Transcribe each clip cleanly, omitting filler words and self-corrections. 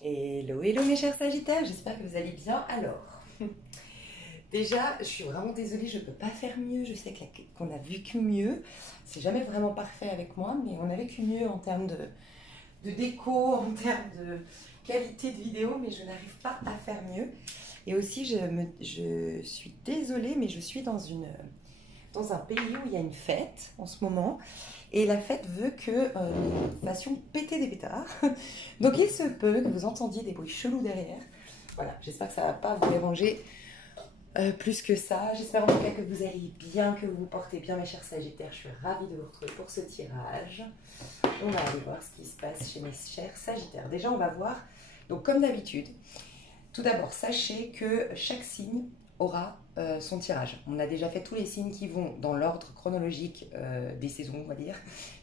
Hello, hello mes chers Sagittaires, j'espère que vous allez bien. Alors, déjà, je suis vraiment désolée, je ne peux pas faire mieux. Je sais qu'on a vécu mieux. C'est jamais vraiment parfait avec moi, mais on a vécu mieux en termes de déco, en termes de qualité de vidéo, mais je n'arrive pas à faire mieux. Et aussi, je suis désolée, mais je suis dans un pays où il y a une fête en ce moment. Et la fête veut que nous fassions péter des pétards. Donc il se peut que vous entendiez des bruits chelous derrière. Voilà, j'espère que ça ne va pas vous déranger plus que ça. J'espère en tout cas que vous allez bien, que vous vous portez bien mes chers Sagittaires. Je suis ravie de vous retrouver pour ce tirage. On va aller voir ce qui se passe chez mes chers Sagittaires. Déjà on va voir, donc comme d'habitude, tout d'abord sachez que chaque signe aura son tirage. On a déjà fait tous les signes qui vont dans l'ordre chronologique des saisons, on va dire,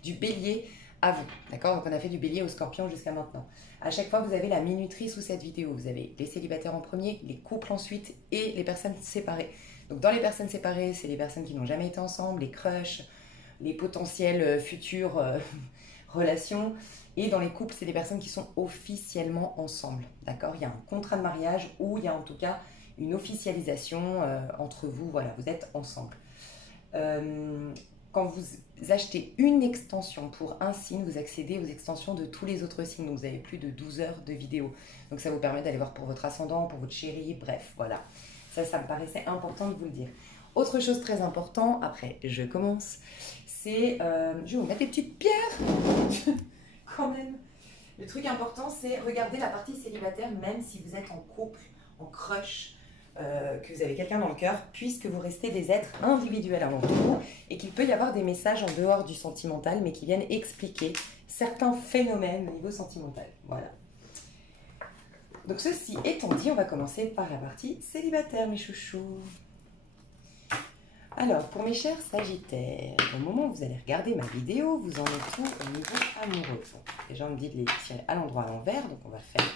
du bélier à vous. D'accord? Donc on a fait du bélier au scorpion jusqu'à maintenant. À chaque fois, vous avez la minuterie sous cette vidéo. Vous avez les célibataires en premier, les couples ensuite et les personnes séparées. Donc dans les personnes séparées, c'est les personnes qui n'ont jamais été ensemble, les crushs, les potentiels futurs relations. Et dans les couples, c'est des personnes qui sont officiellement ensemble. D'accord? Il y a un contrat de mariage ou il y a en tout cas une officialisation entre vous. Voilà, vous êtes ensemble. Quand vous achetez une extension pour un signe, vous accédez aux extensions de tous les autres signes. Donc vous avez plus de 12 heures de vidéo. Donc ça vous permet d'aller voir pour votre ascendant, pour votre chéri, bref, voilà. Ça me paraissait important de vous le dire. Autre chose très important, après je commence, c'est... je vais vous mettre des petites pierres quand même. Le truc important, c'est regarder la partie célibataire, même si vous êtes en couple, en crush, que vous avez quelqu'un dans le cœur, puisque vous restez des êtres individuels avant tout, et qu'il peut y avoir des messages en dehors du sentimental, mais qui viennent expliquer certains phénomènes au niveau sentimental. Voilà. Donc ceci étant dit, on va commencer par la partie célibataire, mes chouchous. Alors, pour mes chers Sagittaires, au moment où vous allez regarder ma vidéo, vous en êtes tout au niveau amoureux. Bon, déjà, on me dit de les tirer à l'endroit à l'envers, donc on va faire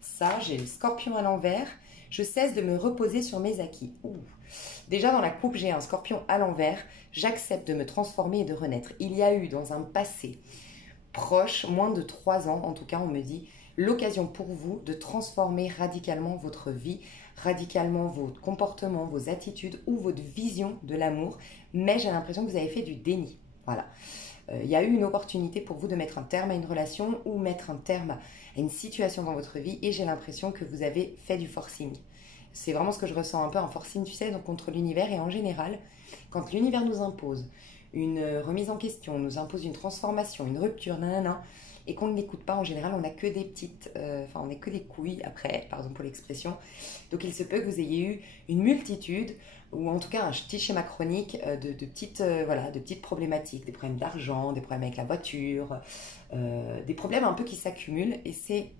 ça. J'ai le scorpion à l'envers. Je cesse de me reposer sur mes acquis. Ouh. Déjà, dans la coupe, j'ai un scorpion à l'envers. J'accepte de me transformer et de renaître. Il y a eu dans un passé proche, moins de 3 ans, en tout cas, on me dit, l'occasion pour vous de transformer radicalement votre vie, radicalement vos comportements, vos attitudes ou votre vision de l'amour, mais j'ai l'impression que vous avez fait du déni. Voilà. Il y a eu une opportunité pour vous de mettre un terme à une relation ou mettre un terme à une situation dans votre vie et j'ai l'impression que vous avez fait du forcing. C'est vraiment ce que je ressens un peu, un forcing, tu sais, donc contre l'univers et en général, quand l'univers nous impose une remise en question, nous impose une transformation, une rupture, nanana, et qu'on ne l'écoute pas, en général, on n'a que des petites... on n'est que des couilles après, pardon pour l'expression. Donc il se peut que vous ayez eu une multitude, ou en tout cas un petit schéma chronique de petites problématiques, des problèmes d'argent, des problèmes avec la voiture, des problèmes un peu qui s'accumulent, et c'est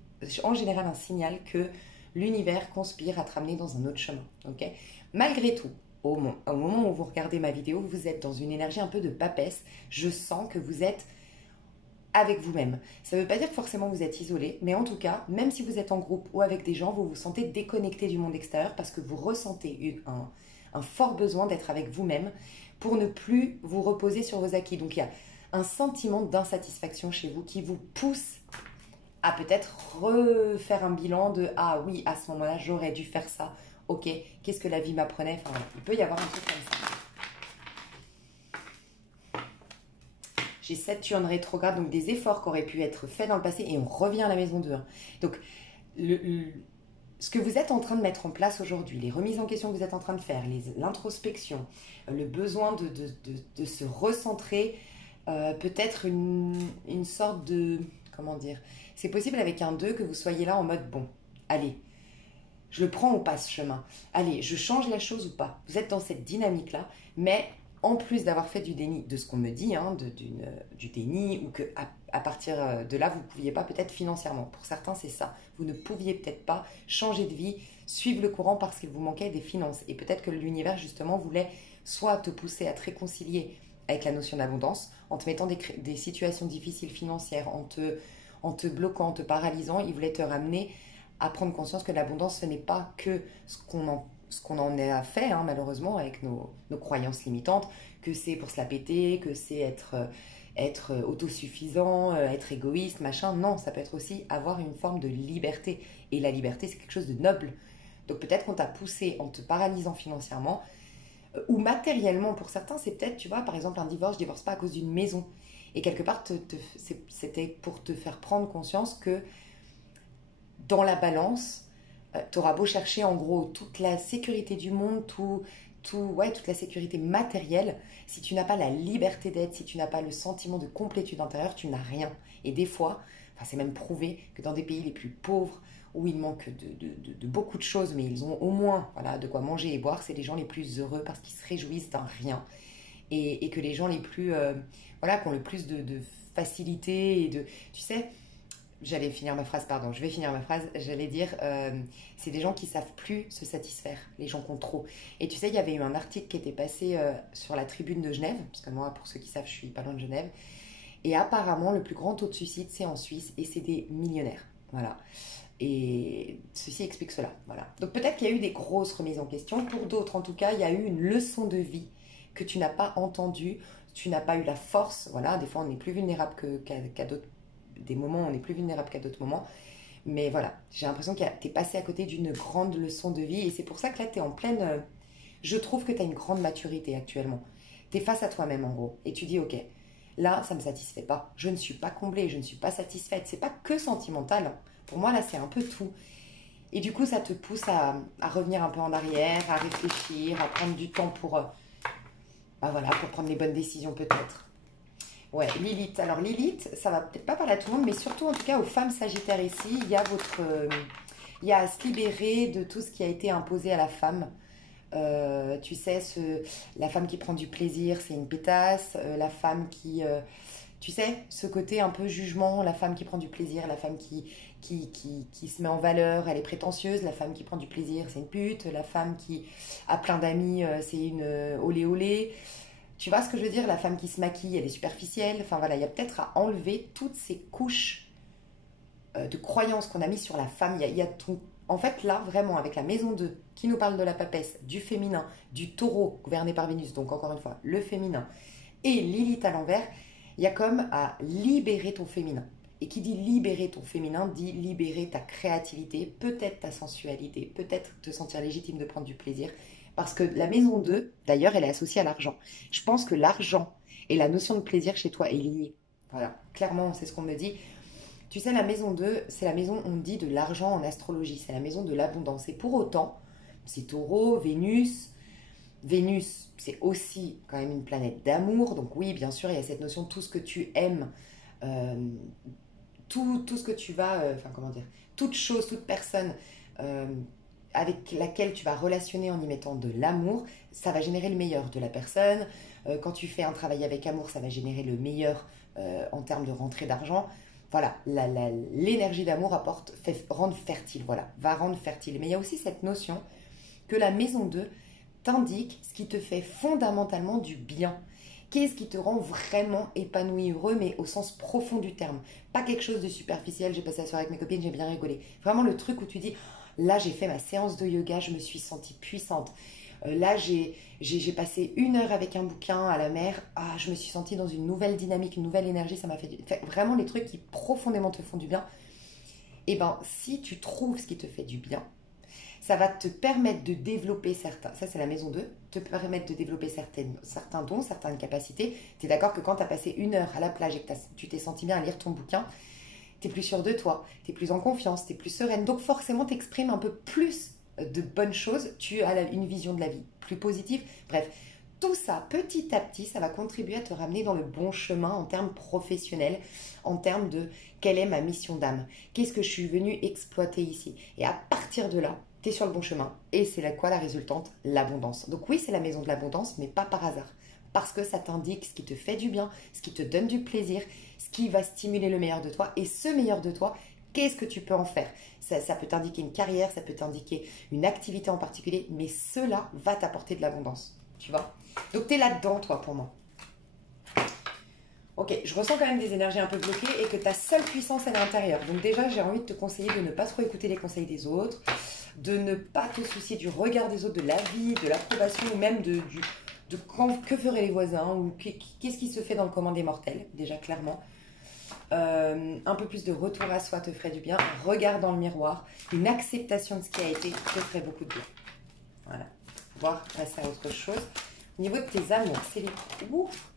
en général un signal que l'univers conspire à te ramener dans un autre chemin. Okay? Malgré tout, au moment où vous regardez ma vidéo, vous êtes dans une énergie un peu de papesse. Je sens que vous êtes avec vous-même. Ça ne veut pas dire que forcément vous êtes isolé, mais en tout cas, même si vous êtes en groupe ou avec des gens, vous vous sentez déconnecté du monde extérieur parce que vous ressentez un fort besoin d'être avec vous-même pour ne plus vous reposer sur vos acquis. Donc il y a un sentiment d'insatisfaction chez vous qui vous pousse à peut-être refaire un bilan de « Ah oui, à ce moment-là, j'aurais dû faire ça. Ok, qu'est-ce que la vie m'apprenait ?» Enfin, voilà. Il peut y avoir un truc comme ça. J'ai Saturne rétrograde, donc des efforts qui auraient pu être faits dans le passé et on revient à la maison 2. Donc, ce que vous êtes en train de mettre en place aujourd'hui, les remises en question que vous êtes en train de faire, l'introspection, le besoin de se recentrer, peut-être une sorte de... Comment dire? C'est possible avec un 2 que vous soyez là en mode, bon, allez, je le prends ou pas ce chemin. Allez, je change la chose ou pas. Vous êtes dans cette dynamique-là, mais en plus d'avoir fait du déni, de ce qu'on me dit, hein, du déni, ou que à partir de là, vous ne pouviez pas peut-être financièrement. Pour certains, c'est ça. Vous ne pouviez peut-être pas changer de vie, suivre le courant parce qu'il vous manquait des finances. Et peut-être que l'univers, justement, voulait soit te pousser à te réconcilier avec la notion d'abondance, en te mettant des situations difficiles financières, en te bloquant, en te paralysant, il voulait te ramener à prendre conscience que l'abondance, ce n'est pas que ce qu'on en a fait, hein, malheureusement, avec nos croyances limitantes, que c'est pour se la péter, que c'est être être autosuffisant, être égoïste, machin. Non, ça peut être aussi avoir une forme de liberté. Et la liberté, c'est quelque chose de noble. Donc peut-être qu'on t'a poussé en te paralysant financièrement ou matériellement. Pour certains, c'est peut-être, tu vois, par exemple, un divorce, je divorce pas à cause d'une maison. Et quelque part, c'était pour te faire prendre conscience que dans la balance, tu auras beau chercher en gros toute la sécurité du monde, toute la sécurité matérielle, si tu n'as pas la liberté d'être, si tu n'as pas le sentiment de complétude intérieure, tu n'as rien. Et des fois, enfin, c'est même prouvé que dans des pays les plus pauvres, où il manque de beaucoup de choses, mais ils ont au moins voilà, de quoi manger et boire, c'est les gens les plus heureux parce qu'ils se réjouissent d'un rien. Et que les gens les plus, voilà, qui ont le plus de facilité et de... Tu sais, j'allais finir ma phrase, pardon, je vais finir ma phrase, j'allais dire, c'est des gens qui savent plus se satisfaire, les gens qui ont trop. Et tu sais, il y avait eu un article qui était passé sur la tribune de Genève, parce que moi, pour ceux qui savent, je suis pas loin de Genève, et apparemment, le plus grand taux de suicide, c'est en Suisse, et c'est des millionnaires, voilà. Et ceci explique cela, voilà. Donc peut-être qu'il y a eu des grosses remises en question, pour d'autres, en tout cas, il y a eu une leçon de vie que tu n'as pas entendue, tu n'as pas eu la force, voilà, des fois on est plus vulnérable qu'à d'autres des moments, on est plus vulnérable qu'à d'autres moments. Mais voilà, j'ai l'impression que tu es passé à côté d'une grande leçon de vie. Et c'est pour ça que là, tu es en pleine... je trouve que tu as une grande maturité actuellement. Tu es face à toi-même, en gros. Et tu dis, ok, là, ça ne me satisfait pas. Je ne suis pas comblée, je ne suis pas satisfaite. C'est pas que sentimental, hein. Pour moi, là, c'est un peu tout. Et du coup, ça te pousse à revenir un peu en arrière, à réfléchir, à prendre du temps pour, voilà, pour prendre les bonnes décisions peut-être. Ouais, Lilith. Alors Lilith, ça va peut-être pas parler à tout le monde, mais surtout en tout cas aux femmes sagittaires ici, il y a à se libérer de tout ce qui a été imposé à la femme. Tu sais, la femme qui prend du plaisir, c'est une pétasse. La femme qui, tu sais, ce côté un peu jugement, la femme qui prend du plaisir, la femme qui se met en valeur, elle est prétentieuse. La femme qui prend du plaisir, c'est une pute. La femme qui a plein d'amis, c'est une olé olé. Tu vois ce que je veux dire? La femme qui se maquille, elle est superficielle. Enfin voilà, il y a peut-être à enlever toutes ces couches de croyances qu'on a mis sur la femme. Il y a tout. En fait, là, vraiment, avec la maison 2, qui nous parle de la papesse, du féminin, du taureau gouverné par Vénus, donc encore une fois, le féminin, et Lilith à l'envers, il y a comme à libérer ton féminin. Et qui dit libérer ton féminin, dit libérer ta créativité, peut-être ta sensualité, peut-être te sentir légitime de prendre du plaisir. Parce que la maison 2, d'ailleurs, elle est associée à l'argent. Je pense que l'argent et la notion de plaisir chez toi est liée. Voilà, clairement, c'est ce qu'on me dit. Tu sais, la maison 2, c'est la maison, on dit, de l'argent en astrologie. C'est la maison de l'abondance. Et pour autant, c'est Taureau, Vénus. Vénus, c'est aussi quand même une planète d'amour. Donc oui, bien sûr, il y a cette notion, tout ce que tu aimes, tout ce que tu vas, enfin comment dire, toute chose, toute personne avec laquelle tu vas relationner en y mettant de l'amour, ça va générer le meilleur de la personne. Quand tu fais un travail avec amour, ça va générer le meilleur en termes de rentrée d'argent. Voilà, l'énergie d'amour rendre fertile, voilà, va rendre fertile. Mais il y a aussi cette notion que la maison 2 t'indique ce qui te fait fondamentalement du bien. Qu'est-ce qui te rend vraiment épanoui, heureux, mais au sens profond du terme. Pas quelque chose de superficiel, j'ai passé la soirée avec mes copines, j'ai bien rigolé. Vraiment le truc où tu dis, là j'ai fait ma séance de yoga, je me suis sentie puissante. Là j'ai passé 1 heure avec un bouquin à la mer, je me suis sentie dans une nouvelle dynamique, une nouvelle énergie, ça m'a fait vraiment les trucs qui profondément te font du bien. Et ben si tu trouves ce qui te fait du bien, ça va te permettre de développer certains, ça c'est la maison 2, te permettre de développer certains dons, certaines capacités. Tu es d'accord que quand tu as passé 1 heure à la plage et que tu t'es senti bien à lire ton bouquin, tu es plus sûre de toi, tu es plus en confiance, tu es plus sereine. Donc forcément, tu exprimes un peu plus de bonnes choses, tu as une vision de la vie plus positive. Bref, tout ça, petit à petit, ça va contribuer à te ramener dans le bon chemin en termes professionnels, en termes de quelle est ma mission d'âme, qu'est-ce que je suis venue exploiter ici. Et à partir de là, tu es sur le bon chemin. Et c'est quoi la résultante? L'abondance. Donc oui, c'est la maison de l'abondance, mais pas par hasard. Parce que ça t'indique ce qui te fait du bien, ce qui te donne du plaisir, ce qui va stimuler le meilleur de toi. Et ce meilleur de toi, qu'est-ce que tu peux en faire? Ça peut t'indiquer une carrière, ça peut t'indiquer une activité en particulier, mais cela va t'apporter de l'abondance. Tu vois? Donc tu es là-dedans, toi, pour moi. Ok, je ressens quand même des énergies un peu bloquées et que ta seule puissance est à l'intérieur. Donc déjà, j'ai envie de te conseiller de ne pas trop écouter les conseils des autres, de ne pas te soucier du regard des autres, de la vie, de l'approbation ou même que feraient les voisins ou qu'est-ce qui se fait dans le commun des mortels, déjà clairement. Un peu plus de retour à soi te ferait du bien, un regard dans le miroir, une acceptation de ce qui a été te ferait beaucoup de bien. Voilà, voir passer à autre chose. Au niveau de tes amours, c'est les... Ouf.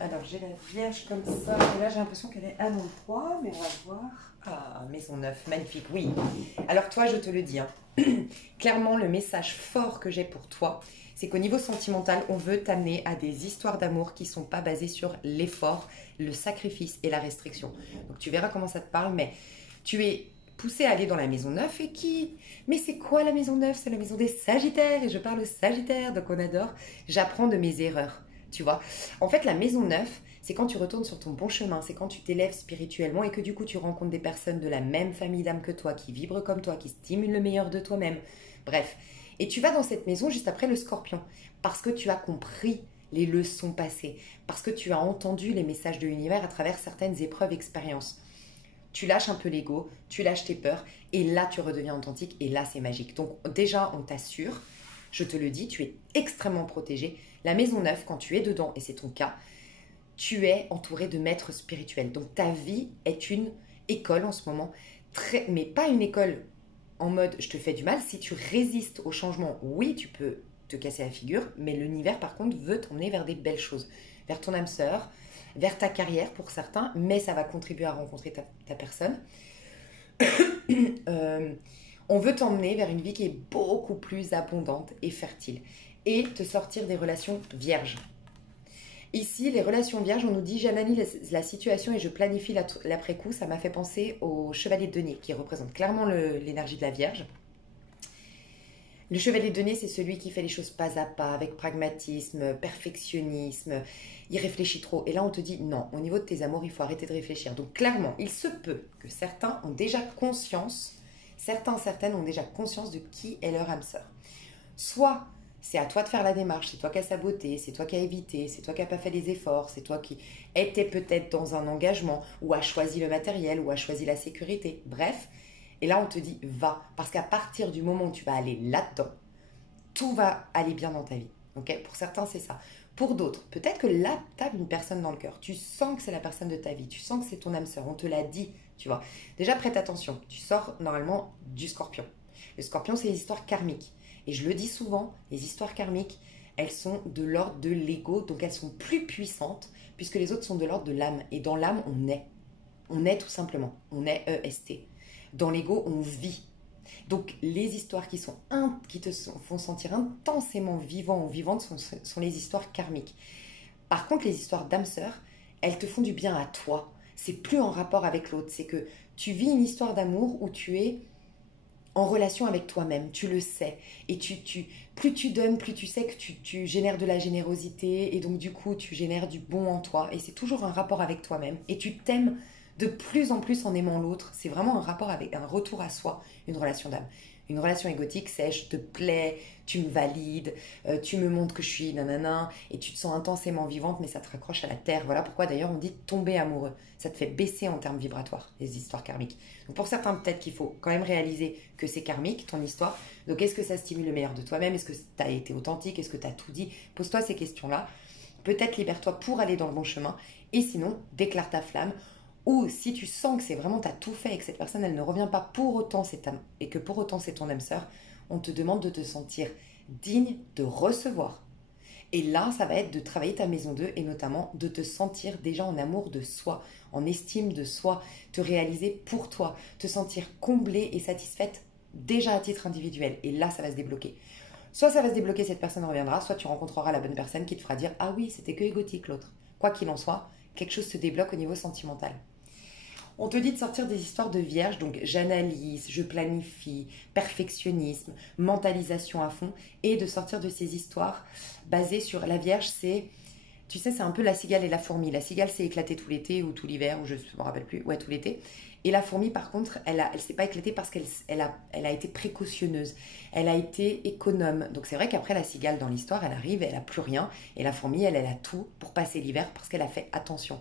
Alors j'ai la Vierge comme ça, et là j'ai l'impression qu'elle est à l'endroit, mais on va voir. Ah, maison 9, magnifique, oui. Alors toi, je te le dis, hein. Clairement, le message fort que j'ai pour toi, c'est qu'au niveau sentimental, on veut t'amener à des histoires d'amour qui ne sont pas basées sur l'effort, le sacrifice et la restriction. Donc tu verras comment ça te parle, mais tu es poussé à aller dans la maison 9 et qui... Mais c'est quoi la maison 9? C'est la maison des Sagittaires et je parle aux Sagittaires, donc on adore. J'apprends de mes erreurs, tu vois. En fait, la maison 9, c'est quand tu retournes sur ton bon chemin, c'est quand tu t'élèves spirituellement et que du coup tu rencontres des personnes de la même famille d'âme que toi, qui vibrent comme toi, qui stimulent le meilleur de toi-même. Bref. Et tu vas dans cette maison juste après le Scorpion, parce que tu as compris les leçons passées, parce que tu as entendu les messages de l'univers à travers certaines épreuves, expériences. Tu lâches un peu l'ego, tu lâches tes peurs, et là tu redeviens authentique, et là c'est magique. Donc déjà on t'assure, je te le dis, tu es extrêmement protégé. La maison 9, quand tu es dedans, et c'est ton cas, tu es entouré de maîtres spirituels. Donc ta vie est une école en ce moment, mais pas une école en mode je te fais du mal. Si tu résistes au changement, oui, tu peux te casser la figure, mais l'univers par contre veut t'emmener vers des belles choses, vers ton âme sœur, vers ta carrière pour certains, mais ça va contribuer à rencontrer ta personne. On veut t'emmener vers une vie qui est beaucoup plus abondante et fertile et te sortir des relations vierges. Ici, les relations vierges, on nous dit j'analyse la situation et je planifie l'après-coup. Ça m'a fait penser au chevalier de denier qui représente clairement l'énergie de la Vierge. Le chevalier de denier, c'est celui qui fait les choses pas à pas, avec pragmatisme, perfectionnisme, il réfléchit trop. Et là, on te dit non, au niveau de tes amours, il faut arrêter de réfléchir. Donc clairement, il se peut que certains ont déjà conscience, certaines ont déjà conscience de qui est leur âme sœur. Soit c'est à toi de faire la démarche, c'est toi qui as saboté, c'est toi qui as évité, c'est toi qui n'as pas fait les efforts, c'est toi qui étais peut-être dans un engagement, ou a choisi le matériel, ou a choisi la sécurité. Bref, et là on te dit va, parce qu'à partir du moment où tu vas aller là-dedans, tout va aller bien dans ta vie. Okay, pour certains, c'est ça. Pour d'autres, peut-être que là, tu as une personne dans le cœur. Tu sens que c'est la personne de ta vie. Tu sens que c'est ton âme sœur. On te l'a dit, tu vois. Déjà, prête attention. Tu sors normalement du Scorpion. Le Scorpion, c'est les histoires karmiques. Et je le dis souvent, les histoires karmiques, elles sont de l'ordre de l'ego, donc elles sont plus puissantes, puisque les autres sont de l'ordre de l'âme. Et dans l'âme, on est. On est tout simplement. On est EST. Dans l'ego, on vit. Donc les histoires qui te font sentir intensément vivant ou vivante sont les histoires karmiques. Par contre, les histoires d'âme sœur, elles te font du bien à toi. C'est plus en rapport avec l'autre. C'est que tu vis une histoire d'amour où tu es en relation avec toi-même, tu le sais. Et plus tu donnes, plus tu sais que tu génères de la générosité et donc du coup tu génères du bon en toi. Et c'est toujours un rapport avec toi-même. Et tu t'aimes de plus en plus en aimant l'autre. C'est vraiment un rapport avec un retour à soi, une relation d'âme. Une relation égotique, c'est je te plais, tu me valides, tu me montres que je suis nanana, et tu te sens intensément vivante, mais ça te raccroche à la terre. Voilà pourquoi d'ailleurs on dit tomber amoureux. Ça te fait baisser en termes vibratoires, les histoires karmiques. Donc pour certains, peut-être qu'il faut quand même réaliser que c'est karmique, ton histoire. Donc est-ce que ça stimule le meilleur de toi-même? Est-ce que tu as été authentique? Est-ce que tu as tout dit? Pose-toi ces questions-là. Peut-être libère-toi pour aller dans le bon chemin. Et sinon, déclare ta flamme. Ou si tu sens que c'est vraiment, tu as tout fait et que cette personne, elle ne revient pas pour autant, et que pour autant c'est ton âme sœur, on te demande de te sentir digne de recevoir. Et là, ça va être de travailler ta maison 2 et notamment de te sentir déjà en amour de soi, en estime de soi, te réaliser pour toi, te sentir comblée et satisfaite déjà à titre individuel. Et là, ça va se débloquer. Soit ça va se débloquer, cette personne reviendra, soit tu rencontreras la bonne personne qui te fera dire « Ah oui, c'était que égotique l'autre ». Quoi qu'il en soit, quelque chose se débloque au niveau sentimental. On te dit de sortir des histoires de vierge, donc j'analyse, je planifie, perfectionnisme, mentalisation à fond, et de sortir de ces histoires basées sur la vierge, tu sais, c'est un peu la cigale et la fourmi. La cigale s'est éclatée tout l'été ou tout l'hiver, ou je ne me rappelle plus, ouais, tout l'été. Et la fourmi, par contre, elle s'est pas éclatée parce qu'elle a été précautionneuse, elle a été économe. Donc c'est vrai qu'après la cigale dans l'histoire, elle arrive, elle a plus rien, et la fourmi, elle a tout pour passer l'hiver parce qu'elle a fait attention.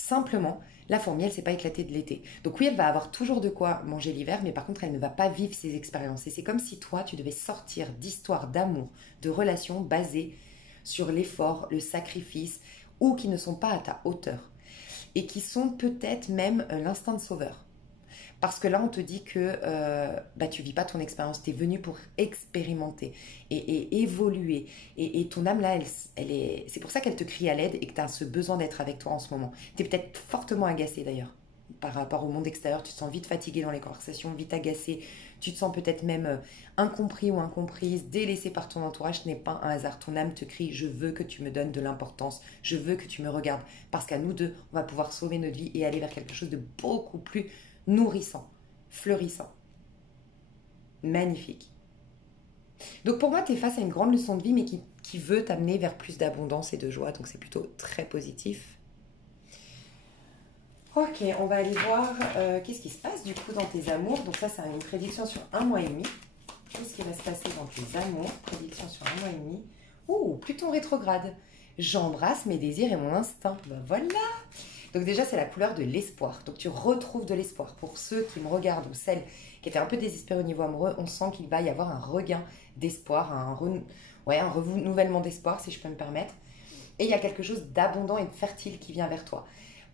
Simplement, la fourmi, elle ne s'est pas éclatée de l'été. Donc oui, elle va avoir toujours de quoi manger l'hiver, mais par contre, elle ne va pas vivre ses expériences. Et c'est comme si toi, tu devais sortir d'histoires d'amour, de relations basées sur l'effort, le sacrifice, ou qui ne sont pas à ta hauteur. Et qui sont peut-être même l'instinct de sauveur. Parce que là, on te dit que tu vis pas ton expérience, tu es venu pour expérimenter et évoluer. Et ton âme, là, c'est pour ça qu'elle te crie à l'aide et que tu as ce besoin d'être avec toi en ce moment. Tu es peut-être fortement agacé d'ailleurs par rapport au monde extérieur. Tu te sens vite fatigué dans les conversations, vite agacé. Tu te sens peut-être même incompris ou incomprise, délaissé par ton entourage. Ce n'est pas un hasard. Ton âme te crie, je veux que tu me donnes de l'importance. Je veux que tu me regardes. Parce qu'à nous deux, on va pouvoir sauver notre vie et aller vers quelque chose de beaucoup plus nourrissant, fleurissant, magnifique. Donc pour moi, tu es face à une grande leçon de vie, mais qui veut t'amener vers plus d'abondance et de joie. Donc c'est plutôt très positif. Ok, on va aller voir qu'est-ce qui se passe du coup dans tes amours. Donc ça, c'est une prédiction sur 1 mois et demi. Qu'est-ce qui va se passer dans tes amours? Prédiction sur 1 mois et demi. Ouh, Pluton rétrograde. J'embrasse mes désirs et mon instinct. Ben voilà. Donc déjà, c'est la couleur de l'espoir. Donc tu retrouves de l'espoir. Pour ceux qui me regardent ou celles qui étaient un peu désespérées au niveau amoureux, on sent qu'il va y avoir un regain d'espoir, un renouvellement d'espoir, si je peux me permettre. Et il y a quelque chose d'abondant et de fertile qui vient vers toi.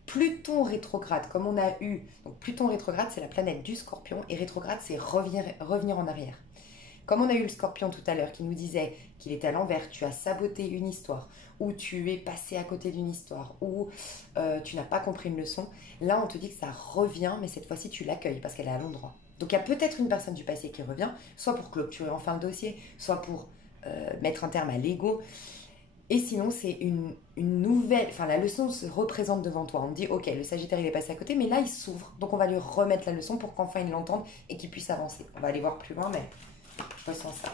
Pluton rétrograde, comme on a eu... Donc Pluton rétrograde, c'est la planète du Scorpion. Et rétrograde, c'est revenir en arrière. Comme on a eu le Scorpion tout à l'heure qui nous disait qu'il était à l'envers, tu as saboté une histoire, ou tu es passé à côté d'une histoire, ou tu n'as pas compris une leçon, là on te dit que ça revient, mais cette fois-ci tu l'accueilles parce qu'elle est à l'endroit. Donc il y a peut-être une personne du passé qui revient, soit pour clôturer enfin le dossier, soit pour mettre un terme à l'ego. Et sinon, c'est une nouvelle... Enfin, la leçon se représente devant toi. On dit, ok, le Sagittaire, il est passé à côté, mais là, il s'ouvre. Donc, on va lui remettre la leçon pour qu'enfin il l'entende et qu'il puisse avancer. On va aller voir plus loin, mais je ressens ça.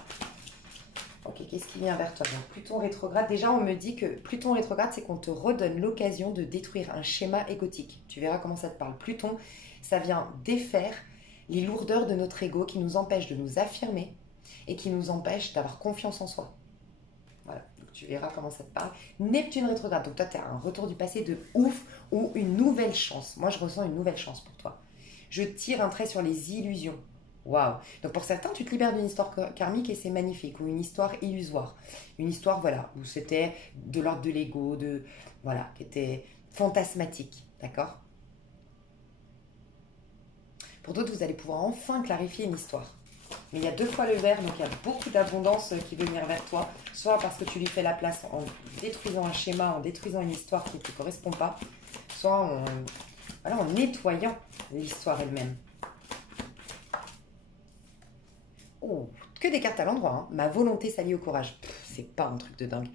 Ok, qu'est-ce qui vient vers toi? Donc, Pluton rétrograde. Déjà, on me dit que Pluton rétrograde, c'est qu'on te redonne l'occasion de détruire un schéma égotique. Tu verras comment ça te parle. Pluton, ça vient défaire les lourdeurs de notre ego qui nous empêchent de nous affirmer et qui nous empêchent d'avoir confiance en soi. Voilà, donc tu verras comment ça te parle. Neptune rétrograde, donc toi tu as un retour du passé de ouf ou une nouvelle chance. Moi je ressens une nouvelle chance pour toi. Je tire un trait sur les illusions. Waouh! Donc pour certains, tu te libères d'une histoire karmique et c'est magnifique, ou une histoire illusoire. Une histoire, voilà, où c'était de l'ordre de l'ego, voilà, qui était fantasmatique, d'accord? Pour d'autres, vous allez pouvoir enfin clarifier une histoire. Mais il y a 2 fois le vert, donc il y a beaucoup d'abondance qui veut venir vers toi, soit parce que tu lui fais la place en détruisant un schéma, en détruisant une histoire qui ne te correspond pas, soit en nettoyant l'histoire elle-même. Oh, que des cartes à l'endroit, hein. Ma volonté s'allie au courage. C'est pas un truc de dingue.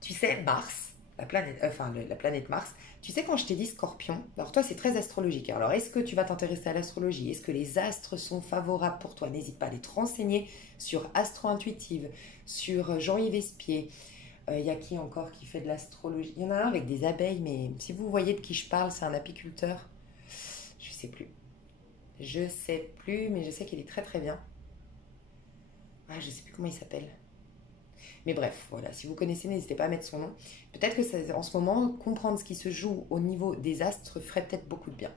Tu sais, Mars, la planète Mars, tu sais quand je t'ai dit Scorpion, alors toi c'est très astrologique. Alors est-ce que tu vas t'intéresser à l'astrologie? Est-ce que les astres sont favorables pour toi? N'hésite pas à aller te renseigner sur Astro Intuitive, sur Jean-Yves Espier. Il y a qui encore qui fait de l'astrologie? Il y en a un avec des abeilles, mais si vous voyez de qui je parle, c'est un apiculteur. Je sais plus. Je sais plus, mais je sais qu'il est très très bien. Ah, je sais plus comment il s'appelle. Mais bref, voilà, si vous connaissez, n'hésitez pas à mettre son nom. Peut-être que ça, en ce moment, comprendre ce qui se joue au niveau des astres ferait peut-être beaucoup de bien.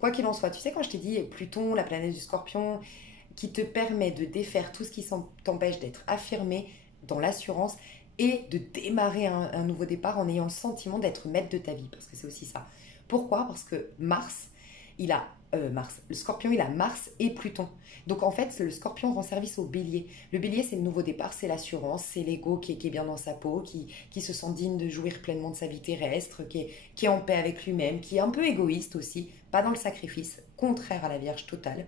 Quoi qu'il en soit, tu sais, quand je t'ai dit Pluton, la planète du Scorpion, qui te permet de défaire tout ce qui t'empêche d'être affirmé dans l'assurance et de démarrer un nouveau départ en ayant le sentiment d'être maître de ta vie, parce que c'est aussi ça. Pourquoi? Parce que le Scorpion, il a Mars et Pluton. Donc en fait, le Scorpion rend service au Bélier. Le Bélier, c'est le nouveau départ, c'est l'assurance, c'est l'ego qui est bien dans sa peau, qui se sent digne de jouir pleinement de sa vie terrestre, qui est en paix avec lui-même, qui est un peu égoïste aussi, pas dans le sacrifice, contraire à la Vierge totale.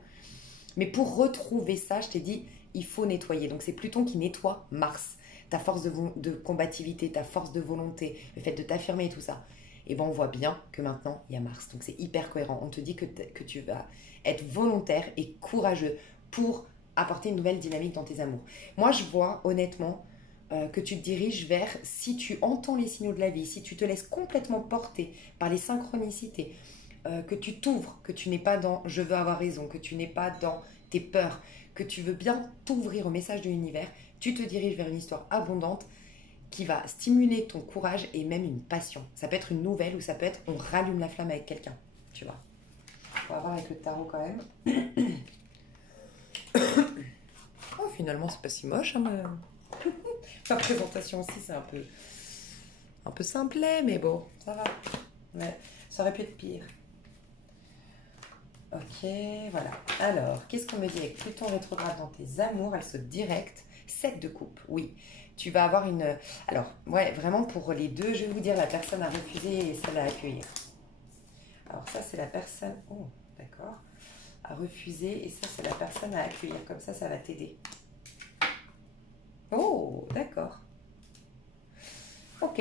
Mais pour retrouver ça, je t'ai dit, il faut nettoyer. Donc c'est Pluton qui nettoie Mars. Ta force de combativité, ta force de volonté, le fait de t'affirmer et tout ça. Et bien on voit bien que maintenant il y a Mars. Donc c'est hyper cohérent. On te dit que tu vas être volontaire et courageux pour apporter une nouvelle dynamique dans tes amours. Moi je vois honnêtement que tu te diriges vers, si tu entends les signaux de la vie, si tu te laisses complètement porter par les synchronicités, que tu t'ouvres, que tu n'es pas dans je veux avoir raison, que tu n'es pas dans tes peurs, que tu veux bien t'ouvrir au message de l'univers, tu te diriges vers une histoire abondante qui va stimuler ton courage et même une passion. Ça peut être une nouvelle ou ça peut être on rallume la flamme avec quelqu'un, tu vois. On va voir avec le tarot quand même. Oh, finalement, c'est pas si moche. Hein, mais... Ma présentation aussi, c'est un peu simplet, mais bon, ça va. Ouais, ça aurait pu être pire. Ok, voilà. Alors, qu'est-ce qu'on me dit avec Pluton rétrograde dans tes amours? Elle saute direct. 7 de coupe, oui. Tu vas avoir une... Alors, ouais, vraiment pour les deux, je vais vous dire la personne à refuser et celle à accueillir. Alors ça, c'est la personne... Oh, d'accord. À refuser et ça, c'est la personne à accueillir. Comme ça va t'aider. Oh, d'accord. Ok.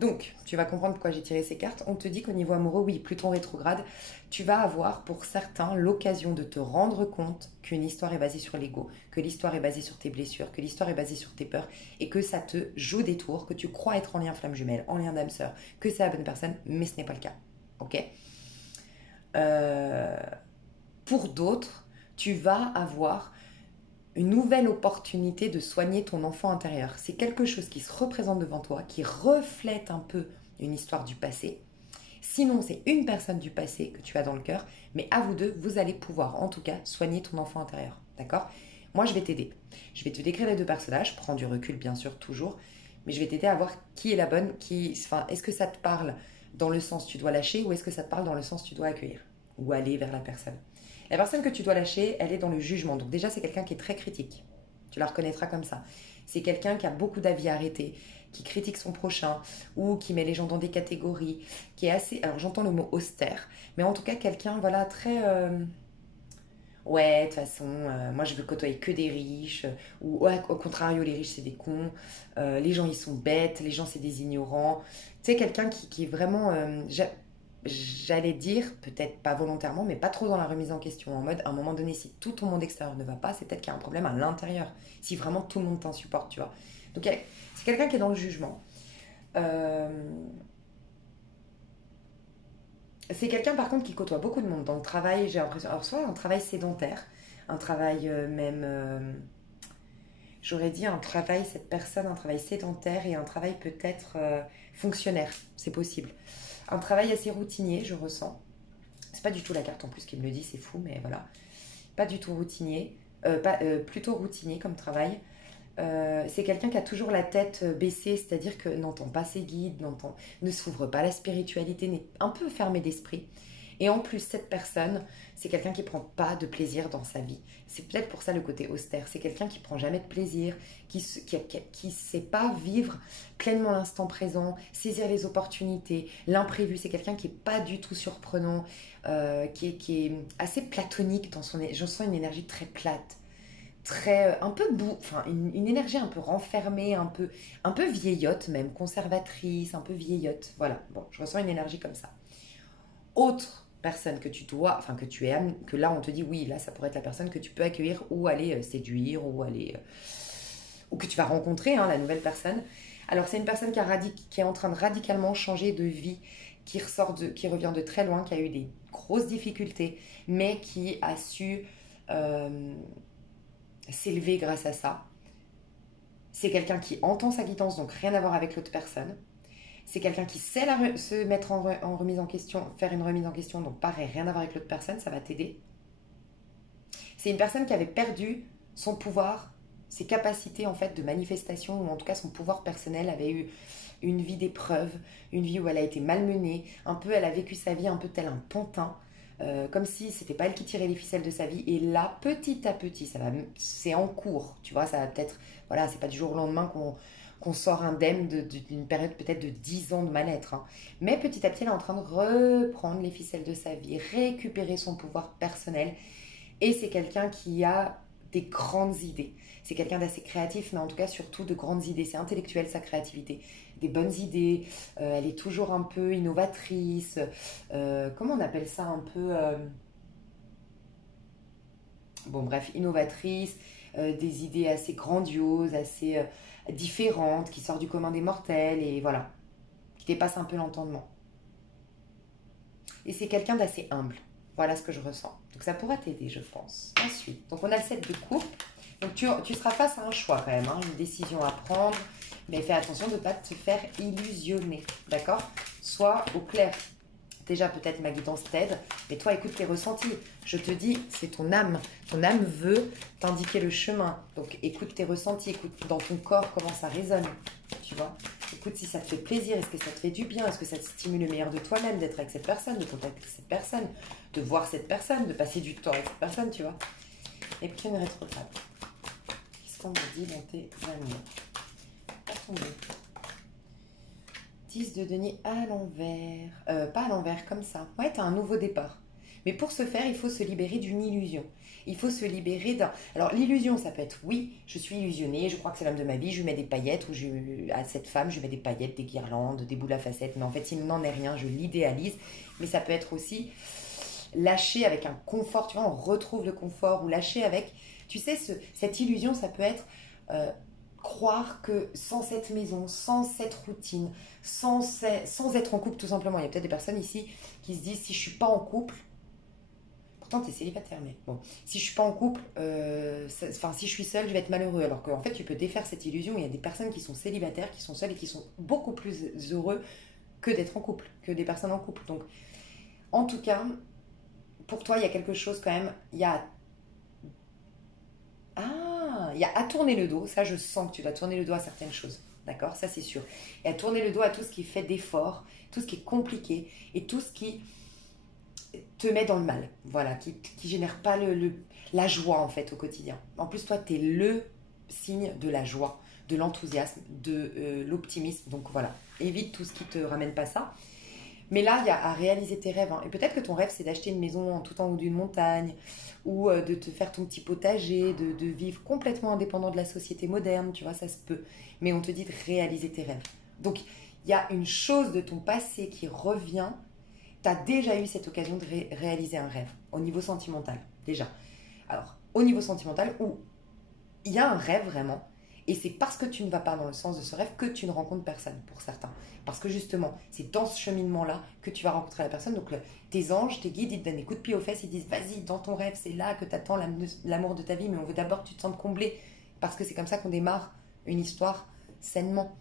Donc, tu vas comprendre pourquoi j'ai tiré ces cartes. On te dit qu'au niveau amoureux, oui, Pluton rétrograde, tu vas avoir pour certains l'occasion de te rendre compte qu'une histoire est basée sur l'ego, que l'histoire est basée sur tes blessures, que l'histoire est basée sur tes peurs et que ça te joue des tours, que tu crois être en lien flamme jumelle, en lien d'âme sœur, que c'est la bonne personne, mais ce n'est pas le cas. Ok. Pour d'autres, tu vas avoir une nouvelle opportunité de soigner ton enfant intérieur. C'est quelque chose qui se représente devant toi, qui reflète un peu une histoire du passé. Sinon, c'est une personne du passé que tu as dans le cœur, mais à vous deux, vous allez pouvoir, en tout cas, soigner ton enfant intérieur. D'accord? Moi, je vais t'aider. Je vais te décrire les deux personnages, prends du recul, bien sûr, toujours, mais je vais t'aider à voir qui est la bonne, enfin, est-ce que ça te parle dans le sens tu dois lâcher ou est-ce que ça te parle dans le sens tu dois accueillir ou aller vers la personne. La personne que tu dois lâcher, elle est dans le jugement. Donc déjà, c'est quelqu'un qui est très critique. Tu la reconnaîtras comme ça. C'est quelqu'un qui a beaucoup d'avis arrêtés, qui critique son prochain ou qui met les gens dans des catégories, qui est assez... Alors j'entends le mot austère, mais en tout cas quelqu'un, voilà, très... Ouais, de toute façon, moi je veux côtoyer que des riches, ou ouais, au contrario, les riches c'est des cons, les gens ils sont bêtes, les gens c'est des ignorants. Tu sais, quelqu'un qui est vraiment, j'allais dire, peut-être pas volontairement, mais pas trop dans la remise en question. En mode, à un moment donné, si tout ton monde extérieur ne va pas, c'est peut-être qu'il y a un problème à l'intérieur. Si vraiment tout le monde t'insupporte, tu vois. Donc c'est quelqu'un qui est dans le jugement. Euh, C'est quelqu'un par contre qui côtoie beaucoup de monde dans le travail, j'ai l'impression. Alors soit un travail sédentaire, un travail même, j'aurais dit un travail, cette personne, un travail sédentaire et un travail peut-être fonctionnaire, c'est possible. Un travail assez routinier, je ressens. C'est pas du tout la carte en plus qui me le dit, c'est fou, mais voilà. Pas du tout routinier, plutôt routinier comme travail. C'est quelqu'un qui a toujours la tête baissée, c'est-à-dire que n'entend pas ses guides, ne s'ouvre pas à la spiritualité, n'est un peu fermé d'esprit. Et en plus, cette personne, c'est quelqu'un qui prend pas de plaisir dans sa vie. C'est peut-être pour ça le côté austère. C'est quelqu'un qui prend jamais de plaisir, qui sait pas vivre pleinement l'instant présent, saisir les opportunités, l'imprévu. C'est quelqu'un qui est pas du tout surprenant, qui est assez platonique dans son... Je sens une énergie très plate très un peu enfin une énergie un peu renfermée, un peu vieillotte même, conservatrice, un peu vieillotte. Voilà, bon, je ressens une énergie comme ça. Autre personne que tu dois, enfin que tu es, que là on te dit oui, là ça pourrait être la personne que tu peux accueillir ou aller séduire ou aller ou que tu vas rencontrer, hein, la nouvelle personne. Alors c'est une personne qui est en train de radicalement changer de vie, qui revient de très loin, qui a eu des grosses difficultés, mais qui a su s'élever grâce à ça. C'est quelqu'un qui entend sa guidance, donc rien à voir avec l'autre personne. C'est quelqu'un qui sait se mettre en remise en question, faire une remise en question, donc pareil, rien à voir avec l'autre personne, ça va t'aider. C'est une personne qui avait perdu son pouvoir, ses capacités en fait de manifestation, ou en tout cas son pouvoir personnel, avait eu une vie d'épreuve, une vie où elle a été malmenée, un peu elle a vécu sa vie un peu tel un pantin, comme si c'était pas elle qui tirait les ficelles de sa vie. Et là, petit à petit, c'est en cours, tu vois, ça va peut-être, voilà, c'est pas du jour au lendemain qu'on sort indemne d'une période peut-être de 10 ans de mal-être. Hein. Mais petit à petit, elle est en train de reprendre les ficelles de sa vie, récupérer son pouvoir personnel. Et c'est quelqu'un qui a des grandes idées. C'est quelqu'un d'assez créatif, mais en tout cas surtout de grandes idées. C'est intellectuel sa créativité. Des bonnes idées. Elle est toujours un peu innovatrice. Comment on appelle ça un peu bon bref, innovatrice. Des idées assez grandioses, assez différentes, qui sortent du commun des mortels et voilà. Qui dépassent un peu l'entendement. Et c'est quelqu'un d'assez humble. Voilà ce que je ressens. Donc ça pourra t'aider, je pense. Ensuite, donc on a le 7 de coupe. Donc tu seras face à un choix quand même, hein, une décision à prendre, mais fais attention de ne pas te faire illusionner, d'accord? Sois au clair. Déjà, peut-être ma guidance t'aide, mais toi, écoute tes ressentis. Je te dis, c'est ton âme. Ton âme veut t'indiquer le chemin. Donc, écoute tes ressentis, écoute dans ton corps comment ça résonne. Tu vois? Écoute si ça te fait plaisir, est-ce que ça te fait du bien, est-ce que ça te stimule le meilleur de toi-même, d'être avec cette personne, de contacter cette personne, de voir cette personne, de passer du temps avec cette personne, tu vois? Neptune rétrograde. Qu'est-ce qu'on me dit dans tes amours? Attendez. 10 de denier à l'envers. Pas à l'envers, comme ça. Ouais, t'as un nouveau départ. Mais pour ce faire, il faut se libérer d'une illusion. Il faut se libérer d'un... Alors, l'illusion, ça peut être, oui, je suis illusionnée, je crois que c'est l'homme de ma vie, je lui mets des paillettes, à cette femme, je lui mets des paillettes, des guirlandes, des boules à facettes. Mais en fait, il n'en est rien, je l'idéalise. Mais ça peut être aussi lâcher avec un confort, tu vois, on retrouve le confort, ou lâcher avec... Tu sais, cette illusion, ça peut être... croire que sans cette maison, sans cette routine, sans être en couple tout simplement, il y a peut-être des personnes ici qui se disent si je suis pas en couple, pourtant tu es célibataire, mais bon, si je suis pas en couple, si je suis seule, je vais être malheureux. Alors qu'en fait, tu peux défaire cette illusion. Il y a des personnes qui sont célibataires, qui sont seules et qui sont beaucoup plus heureux que d'être en couple, que des personnes en couple. Donc, en tout cas, pour toi, il y a quelque chose quand même, il y a à tourner le dos. Ça, je sens que tu dois tourner le dos à certaines choses. D'accord? Ça, c'est sûr. Et à tourner le dos à tout ce qui fait d'efforts, tout ce qui est compliqué et tout ce qui te met dans le mal. Voilà, qui génère pas la joie, en fait, au quotidien. En plus, toi, tu es le signe de la joie, de l'enthousiasme, de l'optimisme. Donc, voilà. Évite tout ce qui te ramène pas ça. Mais là, il y a à réaliser tes rêves, hein. Et peut-être que ton rêve, c'est d'acheter une maison tout en haut d'une montagne, ou de te faire ton petit potager, de vivre complètement indépendant de la société moderne, tu vois, ça se peut. Mais on te dit de réaliser tes rêves. Donc, il y a une chose de ton passé qui revient. Tu as déjà eu cette occasion de réaliser un rêve, au niveau sentimental, déjà. Alors, au niveau sentimental, où il y a un rêve vraiment, et c'est parce que tu ne vas pas dans le sens de ce rêve que tu ne rencontres personne, pour certains. Parce que justement, c'est dans ce cheminement-là que tu vas rencontrer la personne. Donc tes anges, tes guides, ils te donnent des coups de pied aux fesses, ils disent vas-y, dans ton rêve, c'est là que tu attends l'amour de ta vie, mais on veut d'abord que tu te sentes comblé. Parce que c'est comme ça qu'on démarre une histoire sainement.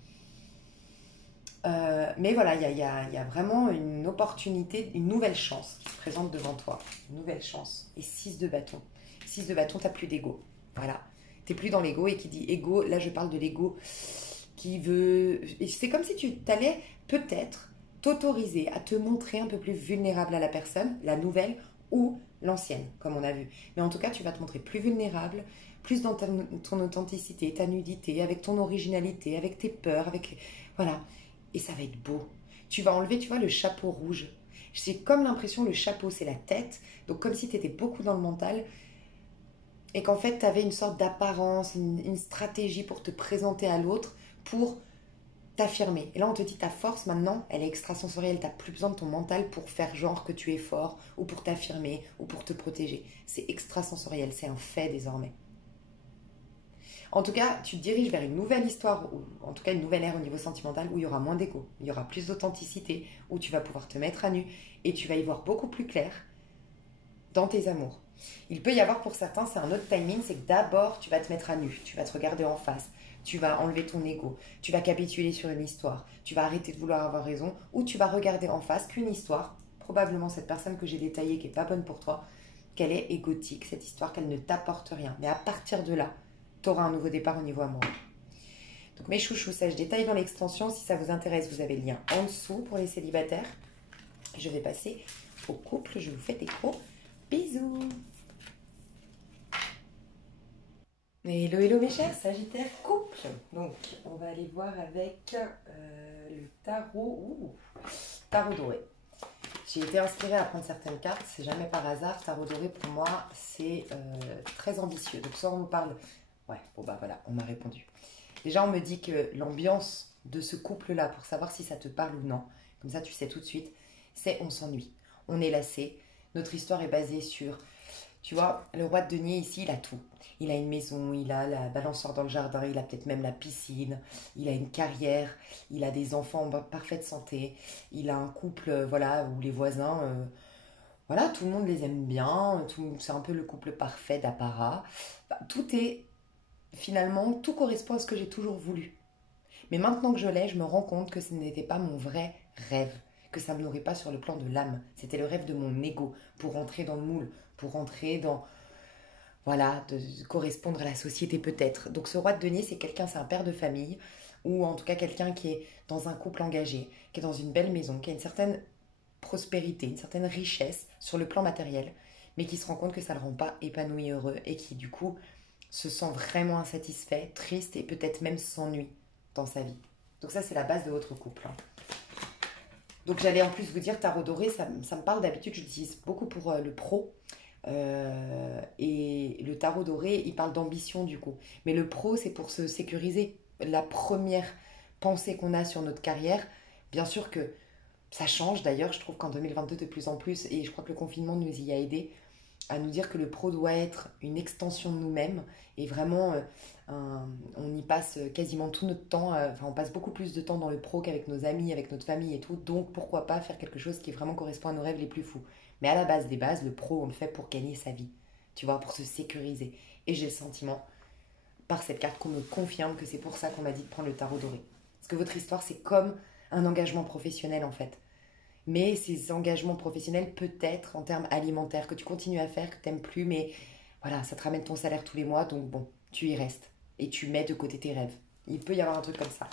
Mais voilà, il y a vraiment une opportunité, une nouvelle chance qui se présente devant toi. Une nouvelle chance. Et 6 de bâton. 6 de bâton, t'as plus d'ego. Voilà. T'es plus dans l'ego, et qui dit ego, là je parle de l'ego qui veut... Et c'est comme si tu t'allais peut-être t'autoriser à te montrer un peu plus vulnérable à la personne, la nouvelle ou l'ancienne, comme on a vu. Mais en tout cas, tu vas te montrer plus vulnérable, plus dans ton authenticité, ta nudité, avec ton originalité, avec tes peurs, avec... Voilà. Et ça va être beau. Tu vas enlever, tu vois, le chapeau rouge. J'ai comme l'impression, le chapeau, c'est la tête. Donc, comme si tu étais beaucoup dans le mental. Et qu'en fait, tu avais une sorte d'apparence, une stratégie pour te présenter à l'autre, pour t'affirmer. Et là, on te dit ta force, maintenant, elle est extrasensorielle. Tu n'as plus besoin de ton mental pour faire genre que tu es fort, ou pour t'affirmer, ou pour te protéger. C'est extrasensoriel, c'est un fait désormais. En tout cas, tu te diriges vers une nouvelle histoire, ou en tout cas une nouvelle ère au niveau sentimental, où il y aura moins d'égo, il y aura plus d'authenticité, où tu vas pouvoir te mettre à nu, et tu vas y voir beaucoup plus clair dans tes amours. Il peut y avoir pour certains, c'est un autre timing, c'est que d'abord tu vas te mettre à nu, tu vas te regarder en face, tu vas enlever ton ego, tu vas capituler sur une histoire, tu vas arrêter de vouloir avoir raison, ou tu vas regarder en face qu'une histoire, probablement cette personne que j'ai détaillée qui n'est pas bonne pour toi, qu'elle est égotique, cette histoire, qu'elle ne t'apporte rien. Mais à partir de là, tu auras un nouveau départ au niveau amoureux. Donc mes chouchous, ça je détaille dans l'extension. Si ça vous intéresse, vous avez le lien en dessous pour les célibataires. Je vais passer au couple. Je vous fais des gros bisous. Hello, hello mes chers Sagittaires couple. Donc on va aller voir avec le tarot. Tarot doré. J'ai été inspirée à prendre certaines cartes. C'est jamais par hasard. Tarot doré pour moi, c'est très ambitieux. Donc soit on nous parle... Ouais, bon bah voilà, on m'a répondu. Déjà, on me dit que l'ambiance de ce couple-là, pour savoir si ça te parle ou non, comme ça tu sais tout de suite, c'est on s'ennuie, on est lassé. Notre histoire est basée sur, tu vois, le roi de denier ici, il a tout. Il a une maison, il a la balançoire dans le jardin, il a peut-être même la piscine, il a une carrière, il a des enfants en parfaite santé, il a un couple, voilà, où les voisins... voilà, tout le monde les aime bien, c'est un peu le couple parfait d'apparat. Enfin, tout est finalement, tout correspond à ce que j'ai toujours voulu. Mais maintenant que je l'ai, je me rends compte que ce n'était pas mon vrai rêve, que ça ne me nourrit pas sur le plan de l'âme. C'était le rêve de mon ego, pour rentrer dans le moule, pour rentrer dans, voilà, de correspondre à la société peut-être. Donc ce roi de denier, c'est quelqu'un, c'est un père de famille, ou en tout cas quelqu'un qui est dans un couple engagé, qui est dans une belle maison, qui a une certaine prospérité, une certaine richesse sur le plan matériel, mais qui se rend compte que ça ne le rend pas épanoui, heureux, et qui du coup se sent vraiment insatisfait, triste et peut-être même s'ennuie dans sa vie. Donc ça, c'est la base de votre couple, hein. Donc j'allais en plus vous dire, tarot doré, ça me parle d'habitude, je l'utilise beaucoup pour le pro. Et le tarot doré, il parle d'ambition du coup. Mais le pro, c'est pour se sécuriser. La première pensée qu'on a sur notre carrière, bien sûr que ça change d'ailleurs, je trouve qu'en 2022 de plus en plus, et je crois que le confinement nous y a aidé, à nous dire que le pro doit être une extension de nous-mêmes et vraiment on y passe quasiment tout notre temps, enfin on passe beaucoup plus de temps dans le pro qu'avec nos amis, avec notre famille et tout, donc pourquoi pas faire quelque chose qui vraiment correspond à nos rêves les plus fous. Mais à la base des bases, le pro on le fait pour gagner sa vie, tu vois, pour se sécuriser. Et j'ai le sentiment par cette carte qu'on me confirme que c'est pour ça qu'on m'a dit de prendre le tarot doré. Parce que votre histoire c'est comme un engagement professionnel en fait. Mais ces engagements professionnels, peut-être en termes alimentaires, que tu continues à faire, que tu n'aimes plus, mais voilà, ça te ramène ton salaire tous les mois, donc bon, tu y restes. Et tu mets de côté tes rêves. Il peut y avoir un truc comme ça.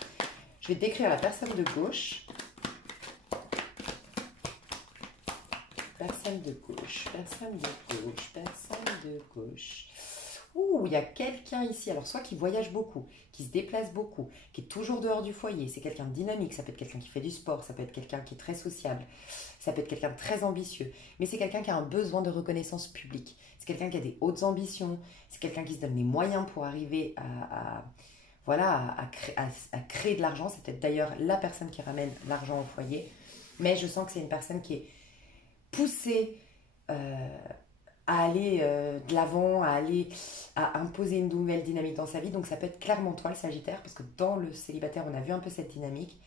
Je vais décrire la personne de gauche. Personne de gauche, personne de gauche, personne de gauche. Ouh, il y a quelqu'un ici, alors soit qui voyage beaucoup, qui se déplace beaucoup, qui est toujours dehors du foyer, c'est quelqu'un de dynamique, ça peut être quelqu'un qui fait du sport, ça peut être quelqu'un qui est très sociable, ça peut être quelqu'un de très ambitieux, mais c'est quelqu'un qui a un besoin de reconnaissance publique, c'est quelqu'un qui a des hautes ambitions, c'est quelqu'un qui se donne les moyens pour arriver voilà, à créer de l'argent, c'est peut-être d'ailleurs la personne qui ramène l'argent au foyer, mais je sens que c'est une personne qui est poussée à aller de l'avant, à imposer une nouvelle dynamique dans sa vie. Donc ça peut être clairement toi le Sagittaire, parce que dans le célibataire, on a vu un peu cette dynamique.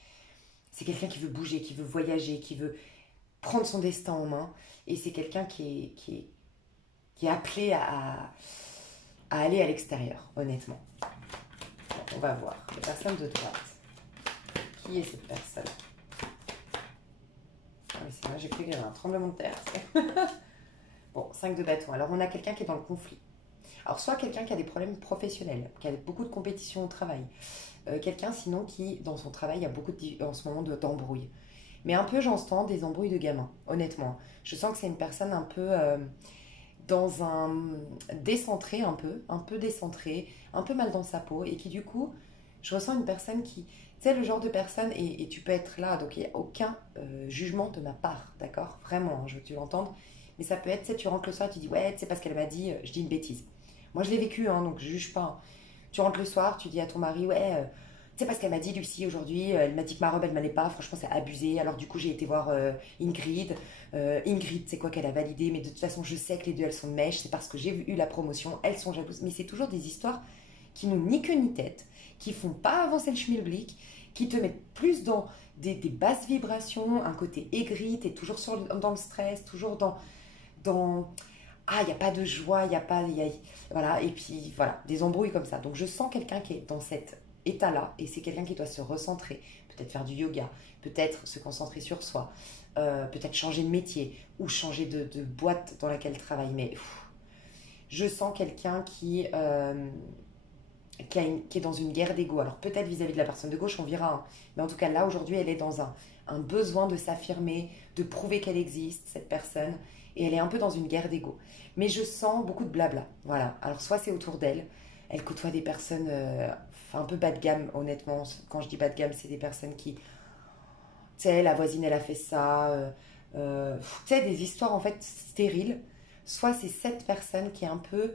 C'est quelqu'un qui veut bouger, qui veut voyager, qui veut prendre son destin en main. Et c'est quelqu'un qui est appelé à aller à l'extérieur, honnêtement. On va voir. La personne de droite. Qui est cette personne? Ah oui, c'est vrai, j'ai cru qu'il y avait un tremblement de terre. Bon, 5 de bâton. Alors, on a quelqu'un qui est dans le conflit. Alors, soit quelqu'un qui a des problèmes professionnels, qui a beaucoup de compétition au travail. Quelqu'un, sinon, qui, dans son travail, a beaucoup en ce moment d'embrouilles. Mais un peu, j'en sens des embrouilles de gamins, honnêtement. Je sens que c'est une personne un peu dans un décentré, un peu décentré, un peu mal dans sa peau, et qui, du coup, je ressens une personne qui... Tu sais, le genre de personne, et tu peux être là, donc il n'y a aucun jugement de ma part, d'accord? Vraiment, hein, je veux que tu l'entendes. Mais ça peut être, tu sais, tu rentres le soir et tu dis, ouais, c'est parce qu'elle m'a dit, je dis une bêtise. Moi, je l'ai vécu, hein, donc je juge pas, hein. Tu rentres le soir, tu dis à ton mari, ouais, c'est parce qu'elle m'a dit, Lucie, aujourd'hui, elle m'a dit que ma robe, elle m'allait pas, franchement, c'est abusé. Alors, du coup, j'ai été voir Ingrid. Ingrid, c'est quoi qu'elle a validé, mais de toute façon, je sais que les deux, elles sont de mèche, c'est parce que j'ai eu la promotion, elles sont jalouses. Mais c'est toujours des histoires qui n'ont ni queue ni tête, qui font pas avancer le schmilblick, qui te mettent plus dans des basses vibrations, un côté aigri, t'es toujours dans le stress, toujours dans ah, il n'y a pas de joie, il n'y a pas... voilà, et puis voilà, des embrouilles comme ça. Donc je sens quelqu'un qui est dans cet état-là, et c'est quelqu'un qui doit se recentrer, peut-être faire du yoga, peut-être se concentrer sur soi, peut-être changer de métier, ou changer de boîte dans laquelle elle travaille. Mais je sens quelqu'un qui est dans une guerre d'ego. Alors peut-être vis-à-vis de la personne de gauche, on verra, hein. Mais en tout cas là, aujourd'hui, elle est dans un besoin de s'affirmer, de prouver qu'elle existe, cette personne, et elle est un peu dans une guerre d'ego. Mais je sens beaucoup de blabla, voilà. Alors soit c'est autour d'elle, elle côtoie des personnes un peu bas de gamme, honnêtement. Quand je dis bas de gamme, c'est des personnes qui, tu sais, la voisine, elle a fait ça, tu sais, des histoires en fait stériles. Soit c'est cette personne qui est un peu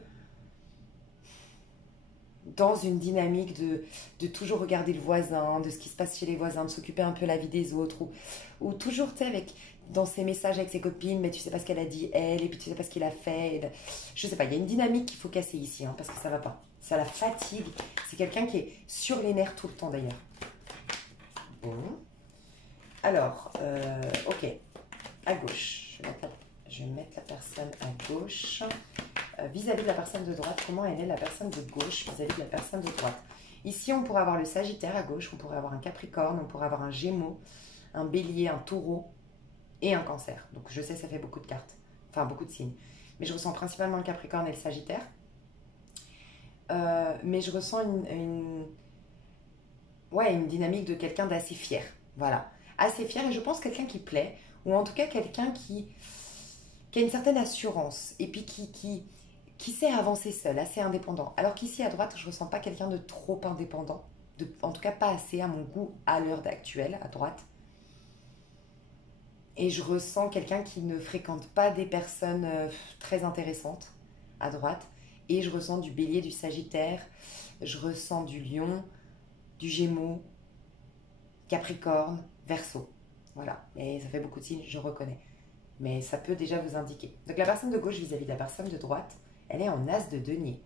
dans une dynamique de toujours regarder le voisin, de ce qui se passe chez les voisins, de s'occuper un peu la vie des autres, ou toujours, tu sais, dans ses messages avec ses copines, mais tu sais pas ce qu'elle a dit elle, et puis tu sais pas ce qu'il a fait. Je sais pas, il y a une dynamique qu'il faut casser ici, hein, parce que ça va pas. Ça la fatigue. C'est quelqu'un qui est sur les nerfs tout le temps d'ailleurs. Bon. Alors, ok. À gauche. Je vais mettre la personne à gauche. vis-à-vis de la personne de droite, comment elle est la personne de gauche vis-à-vis de la personne de droite. Ici, on pourrait avoir le Sagittaire à gauche, on pourrait avoir un Capricorne, on pourrait avoir un Gémeaux, un Bélier, un Taureau et un Cancer. Donc je sais, ça fait beaucoup de cartes, enfin beaucoup de signes. Mais je ressens principalement le Capricorne et le Sagittaire. Mais je ressens une dynamique de quelqu'un d'assez fier. Voilà. Assez fier et je pense quelqu'un qui plaît, ou en tout cas quelqu'un qui a une certaine assurance et puis qui sait avancer seul, assez indépendant. Alors qu'ici à droite, je ne ressens pas quelqu'un de trop indépendant, en tout cas pas assez à mon goût à l'heure actuelle, à droite. Et je ressens quelqu'un qui ne fréquente pas des personnes très intéressantes à droite. Et je ressens du Bélier, du Sagittaire, je ressens du Lion, du Gémeaux, Capricorne, Verseau. Voilà, et ça fait beaucoup de signes, je reconnais. Mais ça peut déjà vous indiquer. Donc la personne de gauche vis-à-vis de la personne de droite, elle est en as de denier.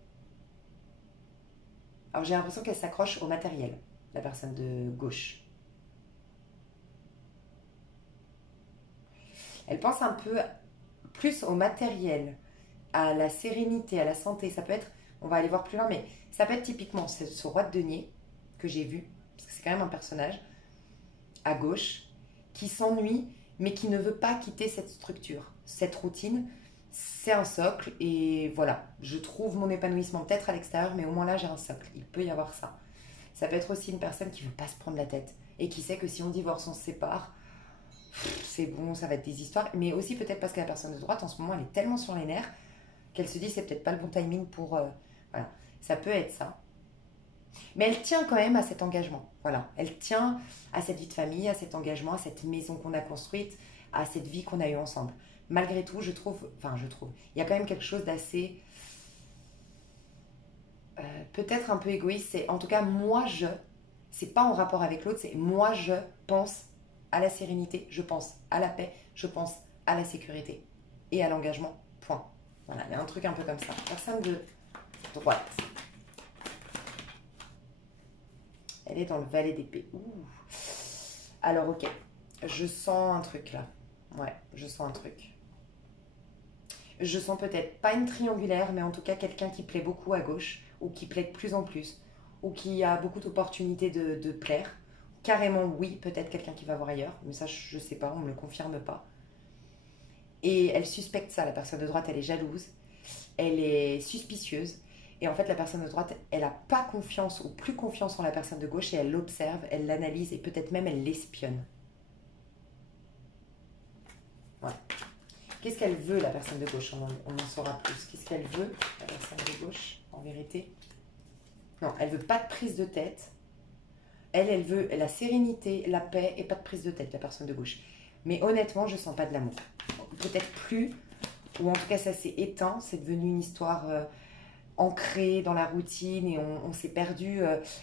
Alors j'ai l'impression qu'elle s'accroche au matériel, la personne de gauche. Elle pense un peu plus au matériel, à la sérénité, à la santé. Ça peut être, on va aller voir plus loin, mais ça peut être typiquement ce roi de denier que j'ai vu, parce que c'est quand même un personnage, à gauche, qui s'ennuie, mais qui ne veut pas quitter cette structure, cette routine. C'est un socle et voilà, je trouve mon épanouissement peut-être à l'extérieur, mais au moins là j'ai un socle, il peut y avoir ça. Ça peut être aussi une personne qui ne veut pas se prendre la tête et qui sait que si on divorce, on se sépare, c'est bon, ça va être des histoires, mais aussi peut-être parce que la personne de droite en ce moment elle est tellement sur les nerfs qu'elle se dit c'est peut-être pas le bon timing pour... voilà, ça peut être ça. Mais elle tient quand même à cet engagement. Voilà, elle tient à cette vie de famille, à cet engagement, à cette maison qu'on a construite, à cette vie qu'on a eue ensemble. Malgré tout, je trouve, il y a quand même quelque chose d'assez, peut-être un peu égoïste. C'est, en tout cas, c'est pas en rapport avec l'autre, c'est moi je pense à la sérénité, je pense à la paix, je pense à la sécurité et à l'engagement, point. Voilà, il y a un truc un peu comme ça. Personne de droite. Elle est dans le valet d'épée. Ouh. Alors, ok. Je sens un truc là. Ouais, je sens un truc. Je sens peut-être pas une triangulaire, mais en tout cas quelqu'un qui plaît beaucoup à gauche, ou qui plaît de plus en plus, ou qui a beaucoup d'opportunités de plaire. Carrément, oui, peut-être quelqu'un qui va voir ailleurs, mais ça, je sais pas, on me le confirme pas. Et elle suspecte ça, la personne de droite, elle est jalouse, elle est suspicieuse. Et en fait, la personne de droite, elle n'a pas confiance ou plus confiance en la personne de gauche et elle l'observe, elle l'analyse et peut-être même elle l'espionne. Voilà. Qu'est-ce qu'elle veut, la personne de gauche? On en saura plus. Qu'est-ce qu'elle veut, la personne de gauche, en vérité? Non, elle veut pas de prise de tête. Elle veut la sérénité, la paix et pas de prise de tête, la personne de gauche. Mais honnêtement, je sens pas de l'amour. Peut-être plus, ou en tout cas ça s'est éteint, c'est devenu une histoire ancrée dans la routine et on s'est perdu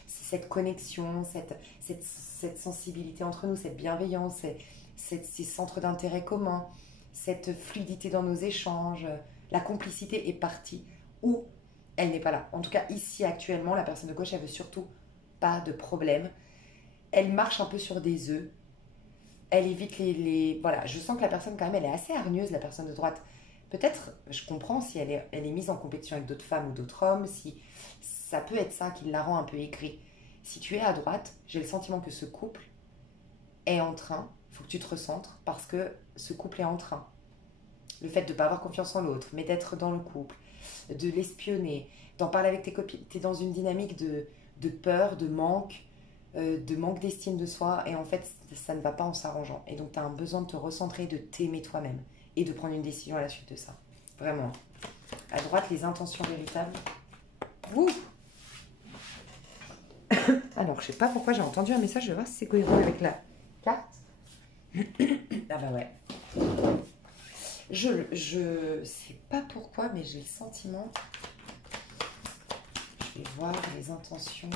cette connexion, cette sensibilité entre nous, cette bienveillance, ces centres d'intérêt communs, cette fluidité dans nos échanges, la complicité est partie ou elle n'est pas là. En tout cas, ici actuellement, la personne de gauche, elle veut surtout pas de problème. Elle marche un peu sur des œufs. Elle évite Voilà, je sens que la personne, quand même, elle est assez hargneuse, la personne de droite. Peut-être, je comprends si elle est mise en compétition avec d'autres femmes ou d'autres hommes, si ça peut être ça qui la rend un peu aigrie. Si tu es à droite, j'ai le sentiment que ce couple est en train, il faut que tu te recentres, parce que ce couple est en train. Le fait de ne pas avoir confiance en l'autre, mais d'être dans le couple, de l'espionner, d'en parler avec tes copines, tu es dans une dynamique de peur, de manque d'estime de soi, et en fait, ça ne va pas en s'arrangeant. Et donc, tu as un besoin de te recentrer, de t'aimer toi-même, et de prendre une décision à la suite de ça. Vraiment. À droite, les intentions véritables. Ouh. Alors, je sais pas pourquoi j'ai entendu un message, je vais voir si c'est cohérent avec la carte. Ah bah ouais. Je sais pas pourquoi, mais j'ai le sentiment. Je vais voir les intentions.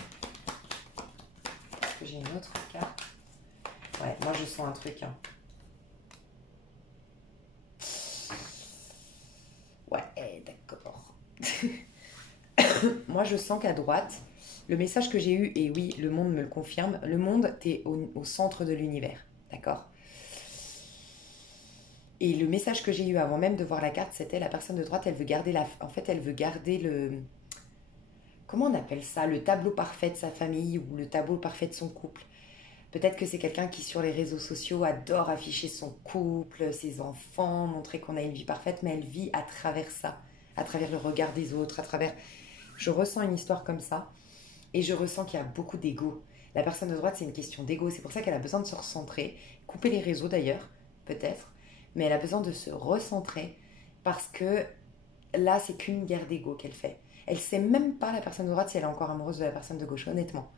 Parce que j'ai une autre carte. Ouais, moi je sens un truc. Hein. Ouais, d'accord. Moi je sens qu'à droite, le message que j'ai eu, et oui, le monde me le confirme, le monde, t'es au centre de l'univers. D'accord ? Et le message que j'ai eu avant même de voir la carte, c'était la personne de droite, elle veut garder en fait, elle veut garder comment on appelle ça, le tableau parfait de sa famille ou le tableau parfait de son couple. Peut-être que c'est quelqu'un qui, sur les réseaux sociaux, adore afficher son couple, ses enfants, montrer qu'on a une vie parfaite, mais elle vit à travers ça, à travers le regard des autres, à travers... Je ressens une histoire comme ça, et je ressens qu'il y a beaucoup d'ego. La personne de droite, c'est une question d'ego, c'est pour ça qu'elle a besoin de se recentrer, couper les réseaux d'ailleurs, peut-être, mais elle a besoin de se recentrer, parce que là, c'est qu'une guerre d'ego qu'elle fait. Elle sait même pas, la personne de droite, si elle est encore amoureuse de la personne de gauche, honnêtement.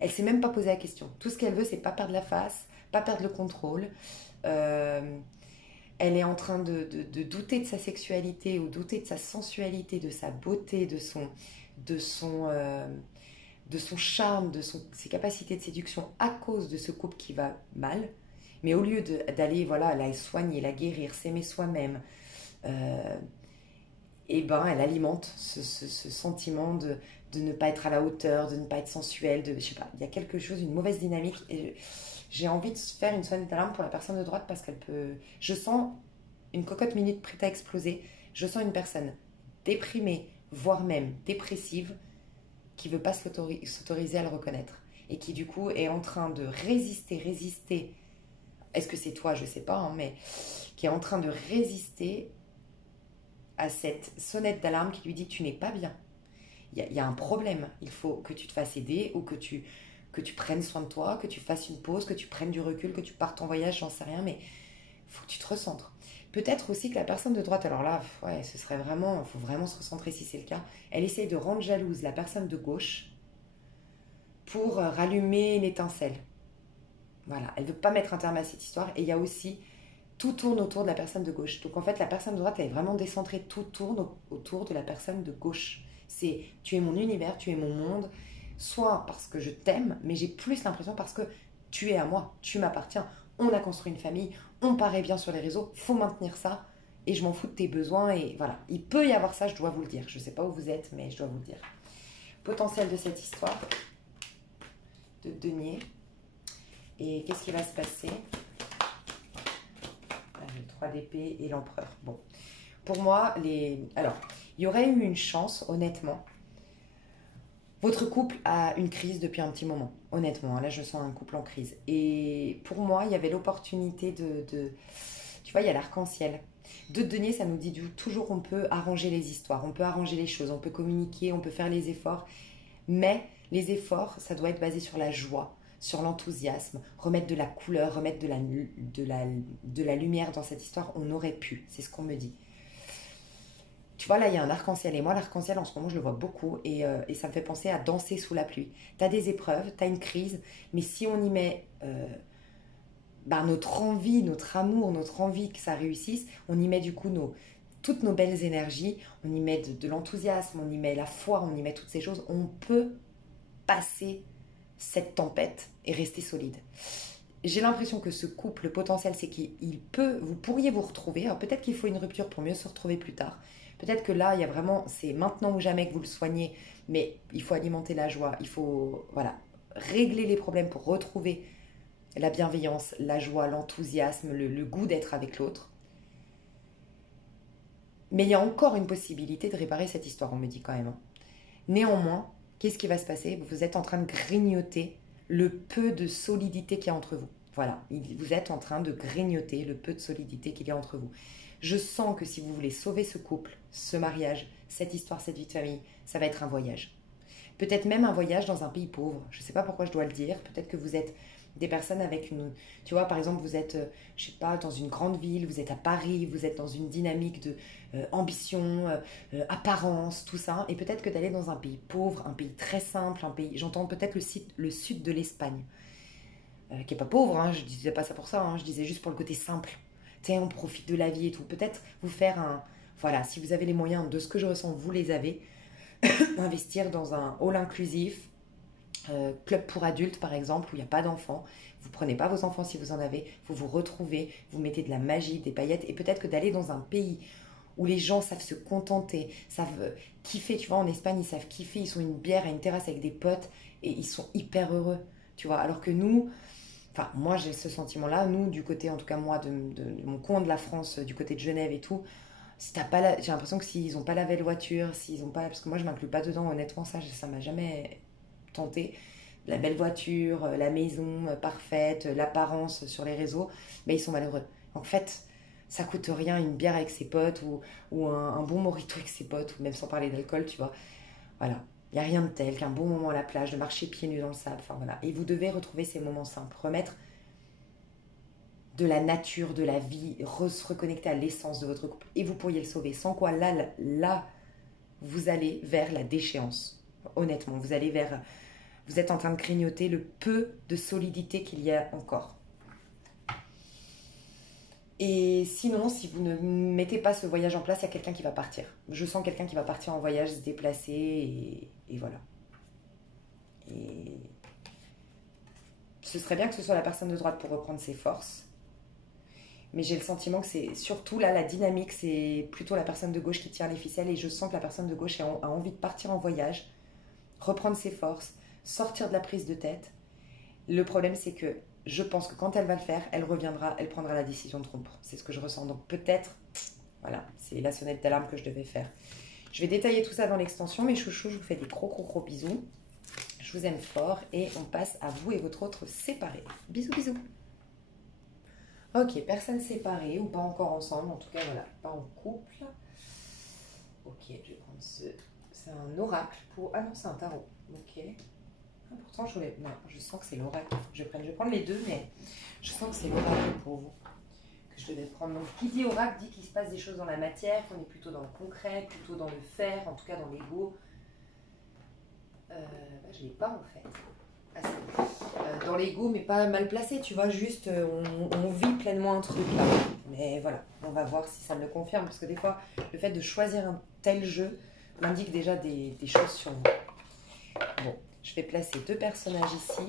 Elle s'est même pas posé la question. Tout ce qu'elle veut, c'est pas perdre la face, pas perdre le contrôle. Euh, Elle est en train de douter de sa sexualité ou douter de sa sensualité, de sa beauté, de son, euh, de son charme, ses capacités de séduction à cause de ce couple qui va mal. Mais au lieu d'aller voilà, la soigner, la guérir, s'aimer soi-même, euh, et ben elle alimente ce sentiment de ne pas être à la hauteur, de ne pas être sensuelle, je sais pas, il y a quelque chose, une mauvaise dynamique. Et j'ai envie de faire une sonnette d'alarme pour la personne de droite parce qu'elle peut. Je sens une cocotte minute prête à exploser. Je sens une personne déprimée, voire même dépressive, qui veut pas s'autoriser à le reconnaître et qui du coup est en train de résister. Est-ce que c'est toi? Je sais pas, hein, mais qui est en train de résister à cette sonnette d'alarme qui lui dit que tu n'es pas bien. Il y a un problème. Il faut que tu te fasses aider ou que tu prennes soin de toi, que tu fasses une pause, que tu prennes du recul, que tu partes en voyage, j'en sais rien, mais il faut que tu te recentres. Peut-être aussi que la personne de droite, alors là, ouais, ce serait vraiment, il faut vraiment se recentrer si c'est le cas, elle essaye de rendre jalouse la personne de gauche pour rallumer l'étincelle. Voilà, elle ne veut pas mettre un terme à cette histoire. Et il y a aussi, tout tourne autour de la personne de gauche. Donc en fait, la personne de droite, elle est vraiment décentrée, tout tourne autour de la personne de gauche. C'est, tu es mon univers, tu es mon monde, soit parce que je t'aime, mais j'ai plus l'impression parce que tu es à moi, tu m'appartiens. On a construit une famille, on paraît bien sur les réseaux, faut maintenir ça. Et je m'en fous de tes besoins. Et voilà, il peut y avoir ça, je dois vous le dire. Je ne sais pas où vous êtes, mais je dois vous le dire. Potentiel de cette histoire de denier. Et qu'est-ce qui va se passer? Le 3 d'épée et l'empereur. Bon, pour moi, alors, il y aurait eu une chance, honnêtement. Votre couple a une crise depuis un petit moment, honnêtement. Là, je sens un couple en crise. Et pour moi, il y avait l'opportunité tu vois, il y a l'arc-en-ciel. De denier, ça nous dit toujours on peut arranger les histoires, on peut arranger les choses, on peut communiquer, on peut faire les efforts. Mais les efforts, ça doit être basé sur la joie, sur l'enthousiasme, remettre de la couleur, remettre de la lumière dans cette histoire. On aurait pu, c'est ce qu'on me dit. Tu vois, là, il y a un arc-en-ciel. Et moi, l'arc-en-ciel, en ce moment, je le vois beaucoup. Et ça me fait penser à danser sous la pluie. Tu as des épreuves, tu as une crise. Mais si on y met notre envie, notre amour, notre envie que ça réussisse, on y met du coup toutes nos belles énergies. On y met de l'enthousiasme, on y met la foi, on y met toutes ces choses. On peut passer cette tempête et rester solide. J'ai l'impression que ce couple, le potentiel, c'est vous pourriez vous retrouver. Alors peut-être qu'il faut une rupture pour mieux se retrouver plus tard. Peut-être que là, il y a vraiment, c'est maintenant ou jamais que vous le soignez, mais il faut alimenter la joie, il faut voilà, régler les problèmes pour retrouver la bienveillance, la joie, l'enthousiasme, le goût d'être avec l'autre. Mais il y a encore une possibilité de réparer cette histoire, on me dit quand même. Néanmoins, qu'est-ce qui va se passer? Vous êtes en train de grignoter le peu de solidité qu'il y a entre vous. Voilà, vous êtes en train de grignoter le peu de solidité qu'il y a entre vous. Je sens que si vous voulez sauver ce couple, ce mariage, cette histoire, cette vie de famille, ça va être un voyage. Peut-être même un voyage dans un pays pauvre. Je ne sais pas pourquoi je dois le dire. Peut-être que vous êtes des personnes avec une... Tu vois, par exemple, vous êtes, je sais pas, dans une grande ville, vous êtes à Paris, vous êtes dans une dynamique de ambition, apparence, tout ça. Et peut-être que d'aller dans un pays pauvre, un pays très simple, un pays... J'entends peut-être le sud de l'Espagne, qui n'est pas pauvre, hein, je ne disais pas ça pour ça, hein, je disais juste pour le côté simple. Tu sais, on profite de la vie et tout. Peut-être vous faire un... Voilà, si vous avez les moyens de ce que je ressens, vous les avez. Investir dans un hall inclusif, club pour adultes par exemple, où il n'y a pas d'enfants. Vous prenez pas vos enfants si vous en avez, vous vous retrouvez, vous mettez de la magie, des paillettes, et peut-être que d'aller dans un pays où les gens savent se contenter, savent kiffer, tu vois, en Espagne, ils savent kiffer, ils sont une bière à une terrasse avec des potes, et ils sont hyper heureux, tu vois, alors que nous, Enfin, moi j'ai ce sentiment-là. Nous, du côté, en tout cas moi, de mon coin de la France, du côté de Genève et tout, si t'as pas j'ai l'impression que s'ils n'ont pas lavé la voiture, s'ils ont pas... Parce que moi je m'inclus pas dedans, honnêtement, ça m'a jamais tenté. La belle voiture, la maison parfaite, l'apparence sur les réseaux, mais ils sont malheureux. En fait, ça coûte rien une bière avec ses potes ou un bon mojito avec ses potes, ou même sans parler d'alcool, tu vois. Voilà. Il n'y a rien de tel qu'un bon moment à la plage, de marcher pieds nus dans le sable. Enfin voilà. Et vous devez retrouver ces moments simples. Remettre de la nature, de la vie, se reconnecter à l'essence de votre couple. Et vous pourriez le sauver. Sans quoi, là, vous allez vers la déchéance. Honnêtement, vous êtes en train de grignoter le peu de solidité qu'il y a encore. Et sinon, si vous ne mettez pas ce voyage en place, il y a quelqu'un qui va partir. Je sens quelqu'un qui va partir en voyage, se déplacer, et voilà. Et ce serait bien que ce soit la personne de droite pour reprendre ses forces. Mais j'ai le sentiment que c'est surtout là, la dynamique, c'est plutôt la personne de gauche qui tire les ficelles. Et je sens que la personne de gauche a envie de partir en voyage, reprendre ses forces, sortir de la prise de tête. Le problème, c'est que je pense que quand elle va le faire, elle reviendra, elle prendra la décision de rompre. C'est ce que je ressens. Donc peut-être, voilà, c'est la sonnette d'alarme que je devais faire. Je vais détailler tout ça dans l'extension. Mes chouchous, je vous fais des gros bisous. Je vous aime fort et on passe à vous et votre autre séparés. Bisous, bisous. Ok, personne séparée ou pas encore ensemble. En tout cas, voilà, pas en couple. Ok, je vais prendre ce... C'est un oracle pour... Ah non, c'est un tarot. Ok. Pourtant, non, je sens que c'est l'oracle. Je vais prendre les deux, mais je sens que c'est l'oracle pour vous que je devais prendre. Donc, qui dit oracle dit qu'il se passe des choses dans la matière, qu'on est plutôt dans le concret, plutôt dans le faire, en tout cas dans l'ego. Je ne l'ai pas en fait. Dans l'ego, mais pas mal placé, tu vois, juste on vit pleinement un truc là. Mais voilà, on va voir si ça me le confirme, parce que des fois, le fait de choisir un tel jeu m'indique déjà des choses sur vous. Bon. Je vais placer deux personnages ici.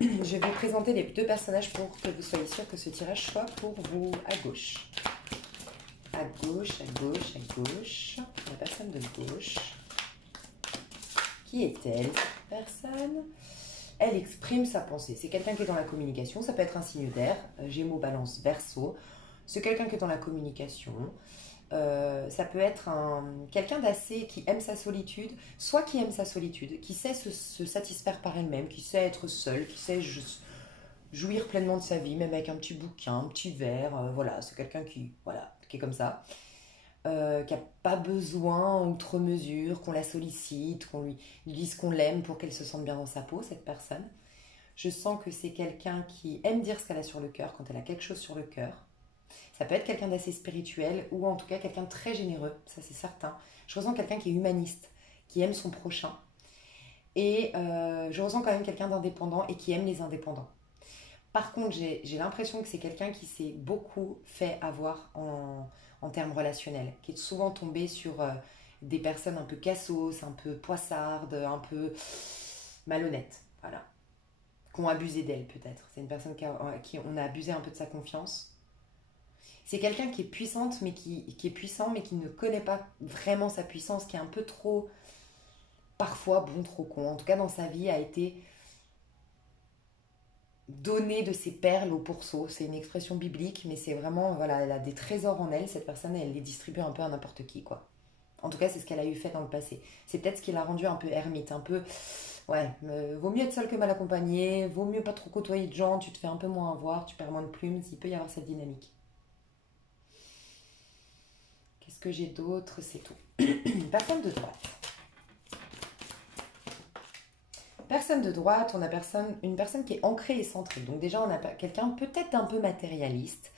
Je vais vous présenter les deux personnages pour que vous soyez sûr que ce tirage soit pour vous à gauche. À gauche, à gauche, à gauche. La personne de gauche. Qui est-elle, cette personne? Elle exprime sa pensée. C'est quelqu'un qui est dans la communication. Ça peut être un signe d'air. Gémeaux, Balance, Verseau. C'est quelqu'un qui est dans la communication. Ça peut être quelqu'un d'assez qui aime sa solitude, soit qui aime sa solitude, qui sait se satisfaire par elle-même, qui sait être seule, qui sait jouir pleinement de sa vie, même avec un petit bouquin, un petit verre. Voilà, c'est quelqu'un qui est comme ça, qui n'a pas besoin outre mesure qu'on la sollicite, qu'on lui dise qu'on l'aime pour qu'elle se sente bien dans sa peau, cette personne. Je sens que c'est quelqu'un qui aime dire ce qu'elle a sur le cœur quand elle a quelque chose sur le cœur. Ça peut être quelqu'un d'assez spirituel ou en tout cas quelqu'un de très généreux, ça c'est certain. Je ressens quelqu'un qui est humaniste, qui aime son prochain. Et je ressens quand même quelqu'un d'indépendant et qui aime les indépendants. Par contre, j'ai l'impression que c'est quelqu'un qui s'est beaucoup fait avoir en termes relationnels, qui est souvent tombé sur des personnes un peu cassos, un peu poissardes, un peu malhonnêtes, voilà. Qui ont abusé d'elle peut-être. C'est une personne qui on a abusé un peu de sa confiance. C'est quelqu'un qui est puissante, mais qui est puissant, mais qui ne connaît pas vraiment sa puissance, qui est un peu trop, parfois bon, trop con. En tout cas, dans sa vie, a été donné de ses perles au pourceau. C'est une expression biblique, mais c'est vraiment, voilà, elle a des trésors en elle, cette personne, elle les distribue un peu à n'importe qui, quoi. En tout cas, c'est ce qu'elle a eu fait dans le passé. C'est peut-être ce qui l'a rendue un peu ermite, un peu... Ouais, vaut mieux être seul que mal accompagné, vaut mieux pas trop côtoyer de gens, tu te fais un peu moins avoir, tu perds moins de plumes, il peut y avoir cette dynamique. Qu'est-ce que j'ai d'autre? C'est tout. Personne de droite. Personne de droite, on a une personne qui est ancrée et centrée. Donc déjà, on a quelqu'un peut-être d'un peu matérialiste.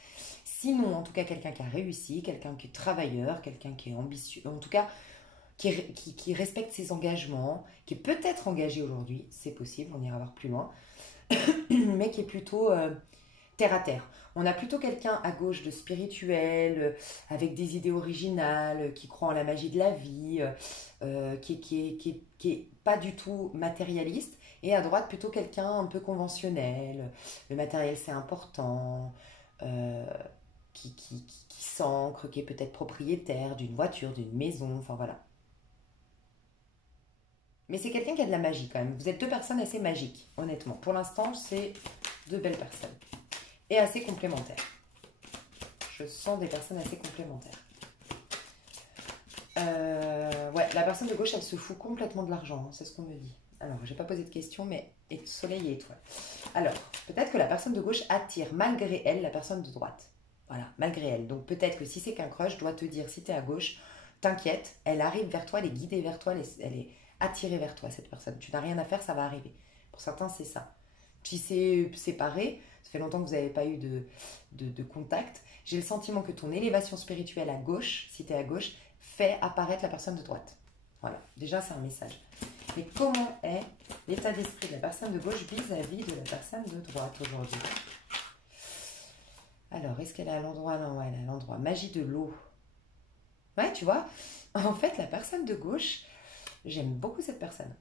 Sinon, en tout cas, quelqu'un qui a réussi, quelqu'un qui est travailleur, quelqu'un qui est ambitieux. En tout cas, qui respecte ses engagements, qui est peut-être engagé aujourd'hui. C'est possible, on ira voir plus loin. Mais qui est plutôt... terre à terre. On a plutôt quelqu'un à gauche de spirituel, avec des idées originales, qui croit en la magie de la vie, qui est pas du tout matérialiste. Et à droite, plutôt quelqu'un un peu conventionnel. Le matériel, c'est important. Qui s'ancre, qui est peut-être propriétaire d'une voiture, d'une maison. Enfin voilà. Mais c'est quelqu'un qui a de la magie quand même. Vous êtes deux personnes assez magiques, honnêtement. Pour l'instant, c'est deux belles personnes. Et assez complémentaires. Je sens des personnes assez complémentaires. Ouais, la personne de gauche, elle se fout complètement de l'argent, hein, c'est ce qu'on me dit. Alors, j'ai pas posé de questions, mais soleil et étoile. Alors, peut-être que la personne de gauche attire malgré elle la personne de droite. Voilà, malgré elle. Donc peut-être que si c'est qu'un crush, je dois te dire, si tu es à gauche, t'inquiète, elle arrive vers toi, elle est guidée vers toi, elle est attirée vers toi, cette personne. Tu n'as rien à faire, ça va arriver. Pour certains, c'est ça. Si c'est séparé, ça fait longtemps que vous n'avez pas eu de contact, j'ai le sentiment que ton élévation spirituelle à gauche, si tu es à gauche, fait apparaître la personne de droite. Voilà, déjà c'est un message. Mais comment est l'état d'esprit de la personne de gauche vis-à-vis de la personne de droite aujourd'hui? Alors, est-ce qu'elle est à l'endroit? Non, ouais, elle est à l'endroit. Magie de l'eau. Ouais, tu vois, en fait, la personne de gauche, j'aime beaucoup cette personne.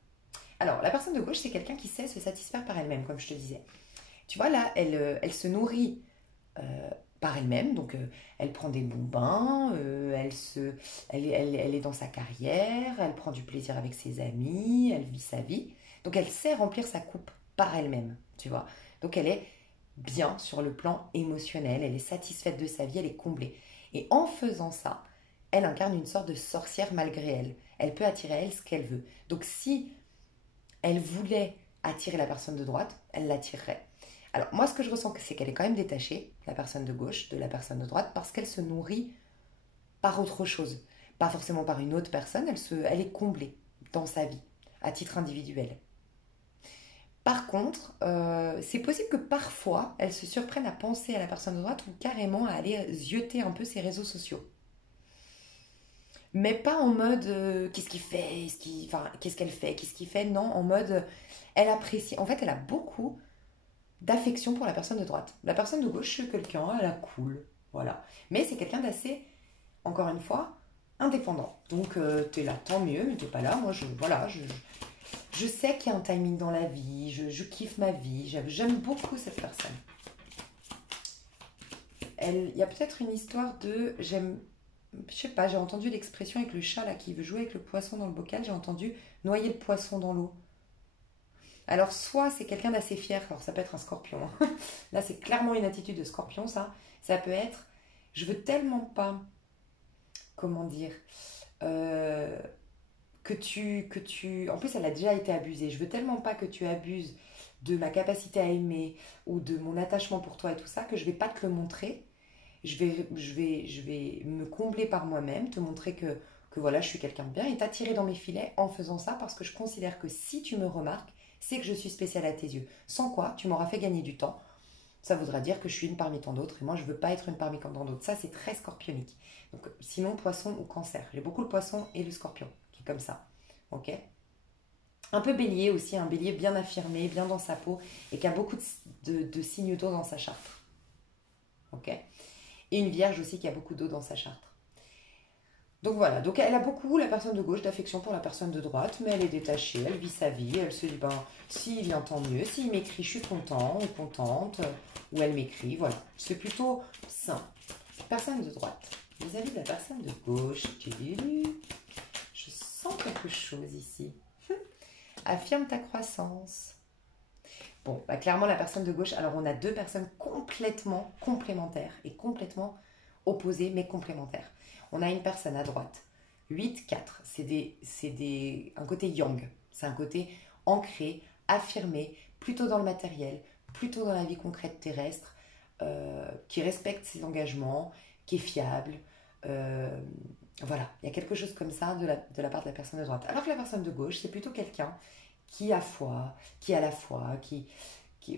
Alors, la personne de gauche, c'est quelqu'un qui sait se satisfaire par elle-même, comme je te disais. Tu vois, là, elle se nourrit par elle-même, donc elle prend des bons bains, elle est dans sa carrière, elle prend du plaisir avec ses amis, elle vit sa vie. Donc, elle sait remplir sa coupe par elle-même, tu vois. Donc, elle est bien sur le plan émotionnel, elle est satisfaite de sa vie, elle est comblée. Et en faisant ça, elle incarne une sorte de sorcière malgré elle. Elle peut attirer à elle ce qu'elle veut. Donc si elle voulait attirer la personne de droite, elle l'attirerait. Alors moi ce que je ressens, c'est qu'elle est quand même détachée, la personne de gauche, de la personne de droite, parce qu'elle se nourrit par autre chose. Pas forcément par une autre personne, elle est comblée dans sa vie, à titre individuel. Par contre, c'est possible que parfois, elle se surprenne à penser à la personne de droite ou carrément à aller zioter un peu ses réseaux sociaux. Mais pas en mode qu'est-ce qu'il fait, enfin, qu'est-ce qu'elle fait, qu'est-ce qu'il fait, non, en mode elle apprécie. En fait, elle a beaucoup d'affection pour la personne de droite. La personne de gauche, c'est quelqu'un, elle a cool, voilà. Mais c'est quelqu'un d'assez, encore une fois, indépendant. Donc, t'es là, tant mieux, mais t'es pas là. Moi, je sais qu'il y a un timing dans la vie, je kiffe ma vie, j'aime beaucoup cette personne. Il y a peut-être une histoire de, je sais pas, j'ai entendu l'expression avec le chat là qui veut jouer avec le poisson dans le bocal, j'ai entendu noyer le poisson dans l'eau. Alors soit c'est quelqu'un d'assez fier, alors ça peut être un scorpion, hein. Là c'est clairement une attitude de scorpion ça. Ça peut être, je veux tellement pas, comment dire, euh, en plus elle a déjà été abusée, je veux tellement pas que tu abuses de ma capacité à aimer ou de mon attachement pour toi et tout ça que je vais pas te le montrer. Je vais me combler par moi-même, te montrer que voilà, je suis quelqu'un de bien et t'attirer dans mes filets en faisant ça parce que je considère que si tu me remarques, c'est que je suis spéciale à tes yeux. Sans quoi, tu m'auras fait gagner du temps. Ça voudra dire que je suis une parmi tant d'autres et moi, je veux pas être une parmi tant d'autres. Ça, c'est très scorpionique. Donc, sinon, poisson ou cancer. J'ai beaucoup le poisson et le scorpion qui est comme ça. Ok? Un peu bélier aussi, un bélier bien affirmé, bien dans sa peau et qui a beaucoup de signes d'eau dans sa charte. Ok? Et une vierge aussi qui a beaucoup d'eau dans sa charte. Donc voilà, donc elle a beaucoup, la personne de gauche, d'affection pour la personne de droite, mais elle est détachée, elle vit sa vie, elle se dit, ben, s'il vient tant mieux, s'il m'écrit, je suis content ou contente, ou elle m'écrit, voilà. C'est plutôt sain. Personne de droite. Vis-à-vis de la personne de gauche, je sens quelque chose ici. Affirme ta croissance. Bon, bah clairement, la personne de gauche, alors on a deux personnes complètement complémentaires et complètement opposées, mais complémentaires. On a une personne à droite, 8-4, un côté yang, c'est un côté ancré, affirmé, plutôt dans le matériel, plutôt dans la vie concrète terrestre, qui respecte ses engagements, qui est fiable. euh, voilà, il y a quelque chose comme ça de la part de la personne de droite. Alors que la personne de gauche, c'est plutôt quelqu'un qui a foi, qui a la foi,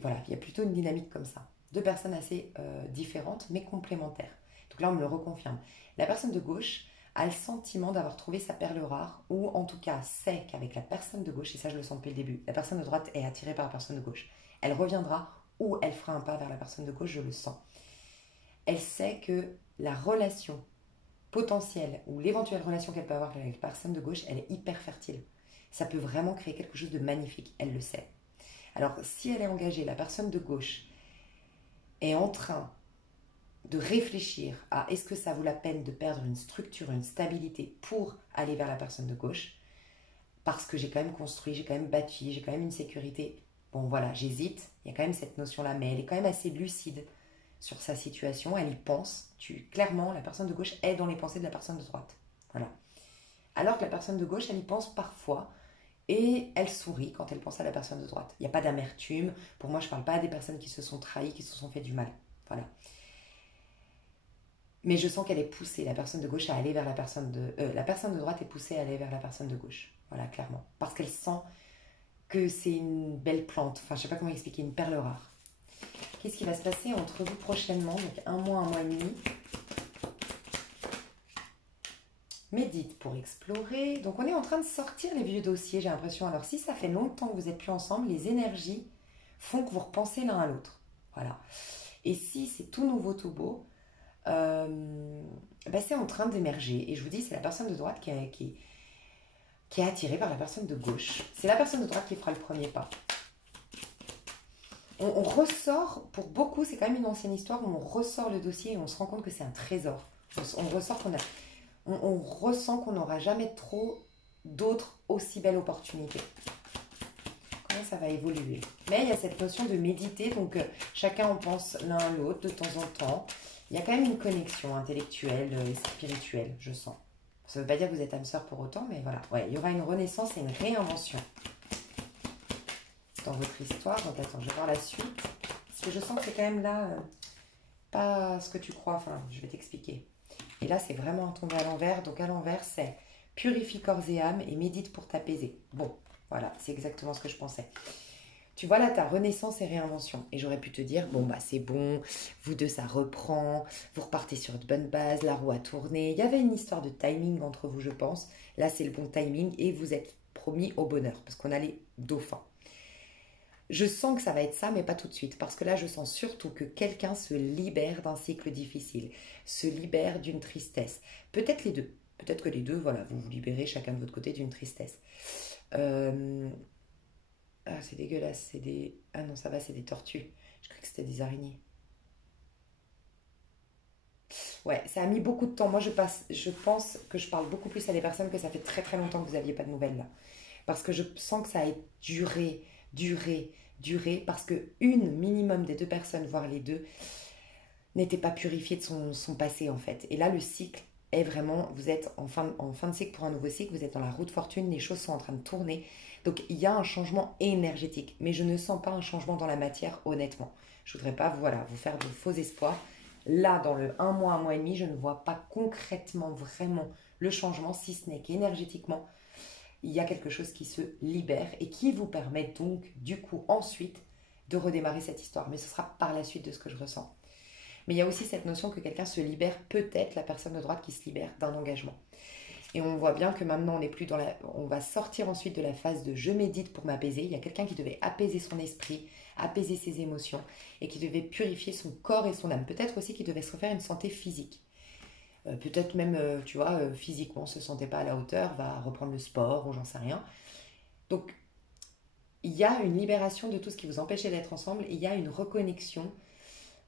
voilà, il y a plutôt une dynamique comme ça. Deux personnes assez différentes, mais complémentaires. Donc là, on me le reconfirme. La personne de gauche a le sentiment d'avoir trouvé sa perle rare, ou en tout cas sait qu'avec la personne de gauche, et ça je le sens depuis le début, la personne de droite est attirée par la personne de gauche. Elle reviendra ou elle fera un pas vers la personne de gauche, je le sens. Elle sait que la relation potentielle ou l'éventuelle relation qu'elle peut avoir avec la personne de gauche, elle est hyper fertile. Ça peut vraiment créer quelque chose de magnifique, elle le sait. Alors si elle est engagée, la personne de gauche est en train de réfléchir à est-ce que ça vaut la peine de perdre une structure, une stabilité pour aller vers la personne de gauche, parce que j'ai quand même construit, j'ai quand même bâti, j'ai quand même une sécurité. Bon voilà, j'hésite, il y a quand même cette notion-là, mais elle est quand même assez lucide sur sa situation, elle y pense. Clairement, la personne de gauche est dans les pensées de la personne de droite. Voilà. Alors que la personne de gauche, elle y pense parfois et elle sourit quand elle pense à la personne de droite. Il n'y a pas d'amertume. Pour moi, je ne parle pas des personnes qui se sont trahies, qui se sont fait du mal. Voilà. Mais je sens qu'elle est poussée, la personne de gauche, à aller vers la personne de... la personne de droite est poussée à aller vers la personne de gauche. Voilà, clairement. Parce qu'elle sent que c'est une belle plante. Enfin, je ne sais pas comment expliquer, une perle rare. Qu'est-ce qui va se passer entre vous prochainement? Donc, un mois et demi. Médite pour explorer. Donc, on est en train de sortir les vieux dossiers, j'ai l'impression. Alors, si ça fait longtemps que vous n'êtes plus ensemble, les énergies font que vous repensez l'un à l'autre. Voilà. Et si c'est tout nouveau, tout beau, c'est en train d'émerger. Et je vous dis, c'est la personne de droite qui est attirée par la personne de gauche. C'est la personne de droite qui fera le premier pas. On ressort, pour beaucoup, c'est quand même une ancienne histoire où on ressort le dossier et on se rend compte que c'est un trésor. On ressent qu'on n'aura jamais trop d'autres aussi belles opportunités. Comment ça va évoluer? Mais il y a cette notion de méditer, donc chacun en pense l'un à l'autre de temps en temps. Il y a quand même une connexion intellectuelle et spirituelle, je sens. Ça ne veut pas dire que vous êtes âme sœur pour autant, mais voilà. Ouais, il y aura une renaissance et une réinvention dans votre histoire. Donc attends, je vais voir la suite. Parce que je sens que c'est quand même là, pas ce que tu crois. Enfin, je vais t'expliquer. Et là, c'est vraiment tombé à l'envers. Donc à l'envers, c'est purifie corps et âme et médite pour t'apaiser. Bon, voilà, c'est exactement ce que je pensais. Tu vois là, ta renaissance et réinvention. Et j'aurais pu te dire, bon, c'est bon, vous deux, ça reprend, vous repartez sur de bonnes bases, la roue a tourné. Il y avait une histoire de timing entre vous, je pense. Là, c'est le bon timing et vous êtes promis au bonheur parce qu'on a les dauphins. Je sens que ça va être ça, mais pas tout de suite. Parce que là, je sens surtout que quelqu'un se libère d'un cycle difficile, se libère d'une tristesse. Peut-être les deux. Peut-être que les deux, voilà, vous vous libérez chacun de votre côté d'une tristesse. Ah, c'est dégueulasse, c'est des... Ah non, ça va, c'est des tortues. Je croyais que c'était des araignées. Ouais, ça a mis beaucoup de temps. Moi, je pense que je parle beaucoup plus à des personnes que ça fait très très longtemps que vous n'aviez pas de nouvelles là. Parce que je sens que ça a duré, parce que une minimum des deux personnes, voire les deux, n'était pas purifiée de son passé en fait. Et là, le cycle est vraiment, vous êtes en fin de cycle pour un nouveau cycle, vous êtes dans la roue de fortune, les choses sont en train de tourner. Donc il y a un changement énergétique, mais je ne sens pas un changement dans la matière, honnêtement. Je ne voudrais pas vous faire de faux espoirs. Là, dans le un mois et demi, je ne vois pas concrètement vraiment le changement, si ce n'est qu'énergétiquement, il y a quelque chose qui se libère et qui vous permet donc, du coup, ensuite, de redémarrer cette histoire. Mais ce sera par la suite de ce que je ressens. Mais il y a aussi cette notion que quelqu'un se libère, peut-être la personne de droite qui se libère d'un engagement. Et on voit bien que maintenant, on n'est plus dans on va sortir ensuite de la phase de je médite pour m'apaiser. Il y a quelqu'un qui devait apaiser son esprit, apaiser ses émotions et qui devait purifier son corps et son âme. Peut-être aussi qu'il devait se refaire une santé physique. Peut-être même, physiquement, ne se sentait pas à la hauteur, va reprendre le sport ou j'en sais rien. Donc, il y a une libération de tout ce qui vous empêchait d'être ensemble. Et il y a une reconnexion,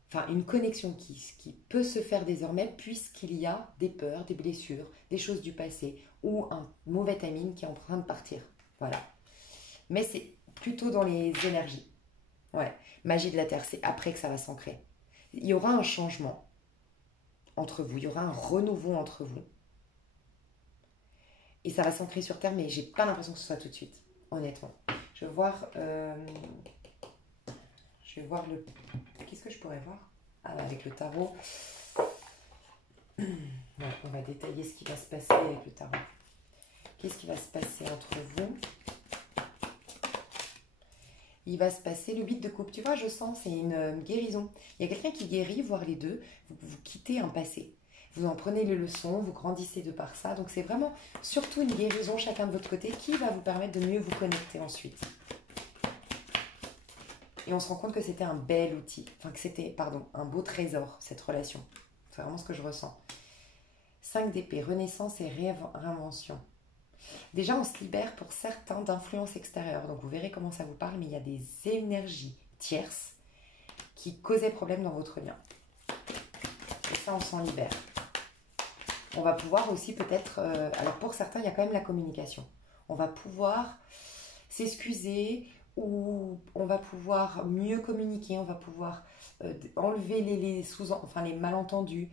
enfin une connexion qui peut se faire désormais puisqu'il y a des peurs, des blessures, des choses du passé ou un mauvais timing qui est en train de partir. Voilà. Mais c'est plutôt dans les énergies. Ouais. Magie de la Terre, c'est après que ça va s'ancrer. Il y aura un changement entre vous, il y aura un renouveau entre vous. Et ça va s'ancrer sur Terre, mais j'ai pas l'impression que ce soit tout de suite, honnêtement. Je vais voir le... Qu'est-ce que je pourrais voir? Ah, avec le tarot. Ouais, on va détailler ce qui va se passer avec le tarot. Qu'est-ce qui va se passer entre vous? Il va se passer le 8 de coupe. Tu vois, je sens, c'est une guérison. Il y a quelqu'un qui guérit, voire les deux. Vous quittez un passé. Vous en prenez les leçons, vous grandissez de par ça. Donc c'est vraiment surtout une guérison chacun de votre côté qui va vous permettre de mieux vous connecter ensuite. Et on se rend compte que c'était un bel outil. Enfin, que c'était, un beau trésor, cette relation. C'est vraiment ce que je ressens. 5 d'épée, renaissance et réinvention. Déjà, on se libère pour certains d'influences extérieures. Donc, vous verrez comment ça vous parle, mais il y a des énergies tierces qui causaient problème dans votre lien. Et ça, on s'en libère. On va pouvoir aussi peut-être... alors, pour certains, il y a quand même la communication. on va pouvoir s'excuser ou on va pouvoir mieux communiquer, on va pouvoir enlever les malentendus.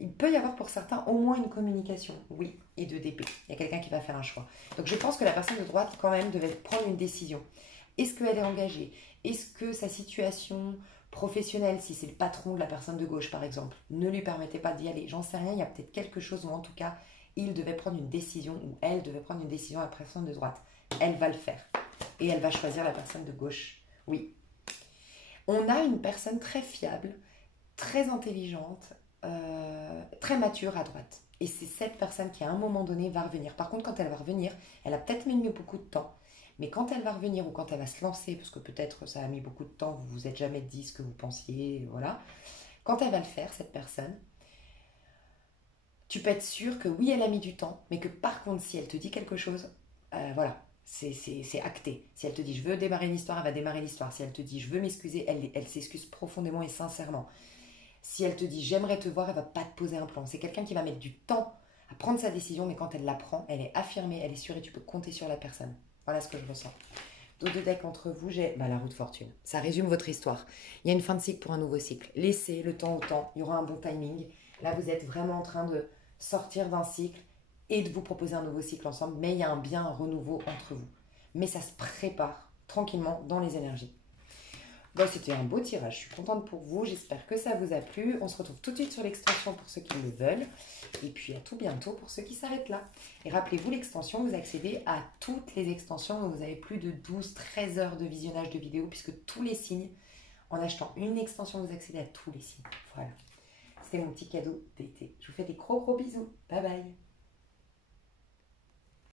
Il peut y avoir pour certains au moins une communication, oui, et de d'épée. Il y a quelqu'un qui va faire un choix. Donc je pense que la personne de droite quand même devait prendre une décision. Est-ce qu'elle est engagée? Est-ce que sa situation professionnelle, si c'est le patron de la personne de gauche par exemple, ne lui permettait pas d'y aller? J'en sais rien, il y a peut-être quelque chose, ou en tout cas, il devait prendre une décision, ou elle devait prendre une décision à la personne de droite. Elle va le faire. Et elle va choisir la personne de gauche. Oui. On a une personne très fiable, très intelligente, très mature à droite. Et c'est cette personne qui, à un moment donné, va revenir. Par contre, quand elle va revenir, elle a peut-être mis beaucoup de temps. Mais quand elle va revenir ou quand elle va se lancer, parce que peut-être ça a mis beaucoup de temps, vous vous êtes jamais dit ce que vous pensiez, voilà. Quand elle va le faire, cette personne, tu peux être sûr que oui, elle a mis du temps, mais que par contre, si elle te dit quelque chose, voilà, c'est acté. Si elle te dit je veux démarrer une histoire, elle va démarrer l'histoire. Si elle te dit je veux m'excuser, elle s'excuse profondément et sincèrement. Si elle te dit j'aimerais te voir, elle va pas te poser un plan. C'est quelqu'un qui va mettre du temps à prendre sa décision, mais quand elle la prend, elle est affirmée, elle est sûre et tu peux compter sur la personne. Voilà ce que je ressens. Dos de deck entre vous, j'ai la roue de fortune. Ça résume votre histoire. Il y a une fin de cycle pour un nouveau cycle. Laissez le temps au temps, il y aura un bon timing. Là, vous êtes vraiment en train de sortir d'un cycle et de vous proposer un nouveau cycle ensemble, mais il y a un renouveau entre vous. Mais ça se prépare tranquillement dans les énergies. Bon, c'était un beau tirage, je suis contente pour vous, j'espère que ça vous a plu. On se retrouve tout de suite sur l'extension pour ceux qui le veulent. Et puis à tout bientôt pour ceux qui s'arrêtent là. Et rappelez-vous, l'extension, vous accédez à toutes les extensions. Vous avez plus de 12-13 heures de visionnage de vidéos puisque tous les signes, en achetant une extension, vous accédez à tous les signes. Voilà, c'était mon petit cadeau d'été. Je vous fais des gros bisous. Bye bye.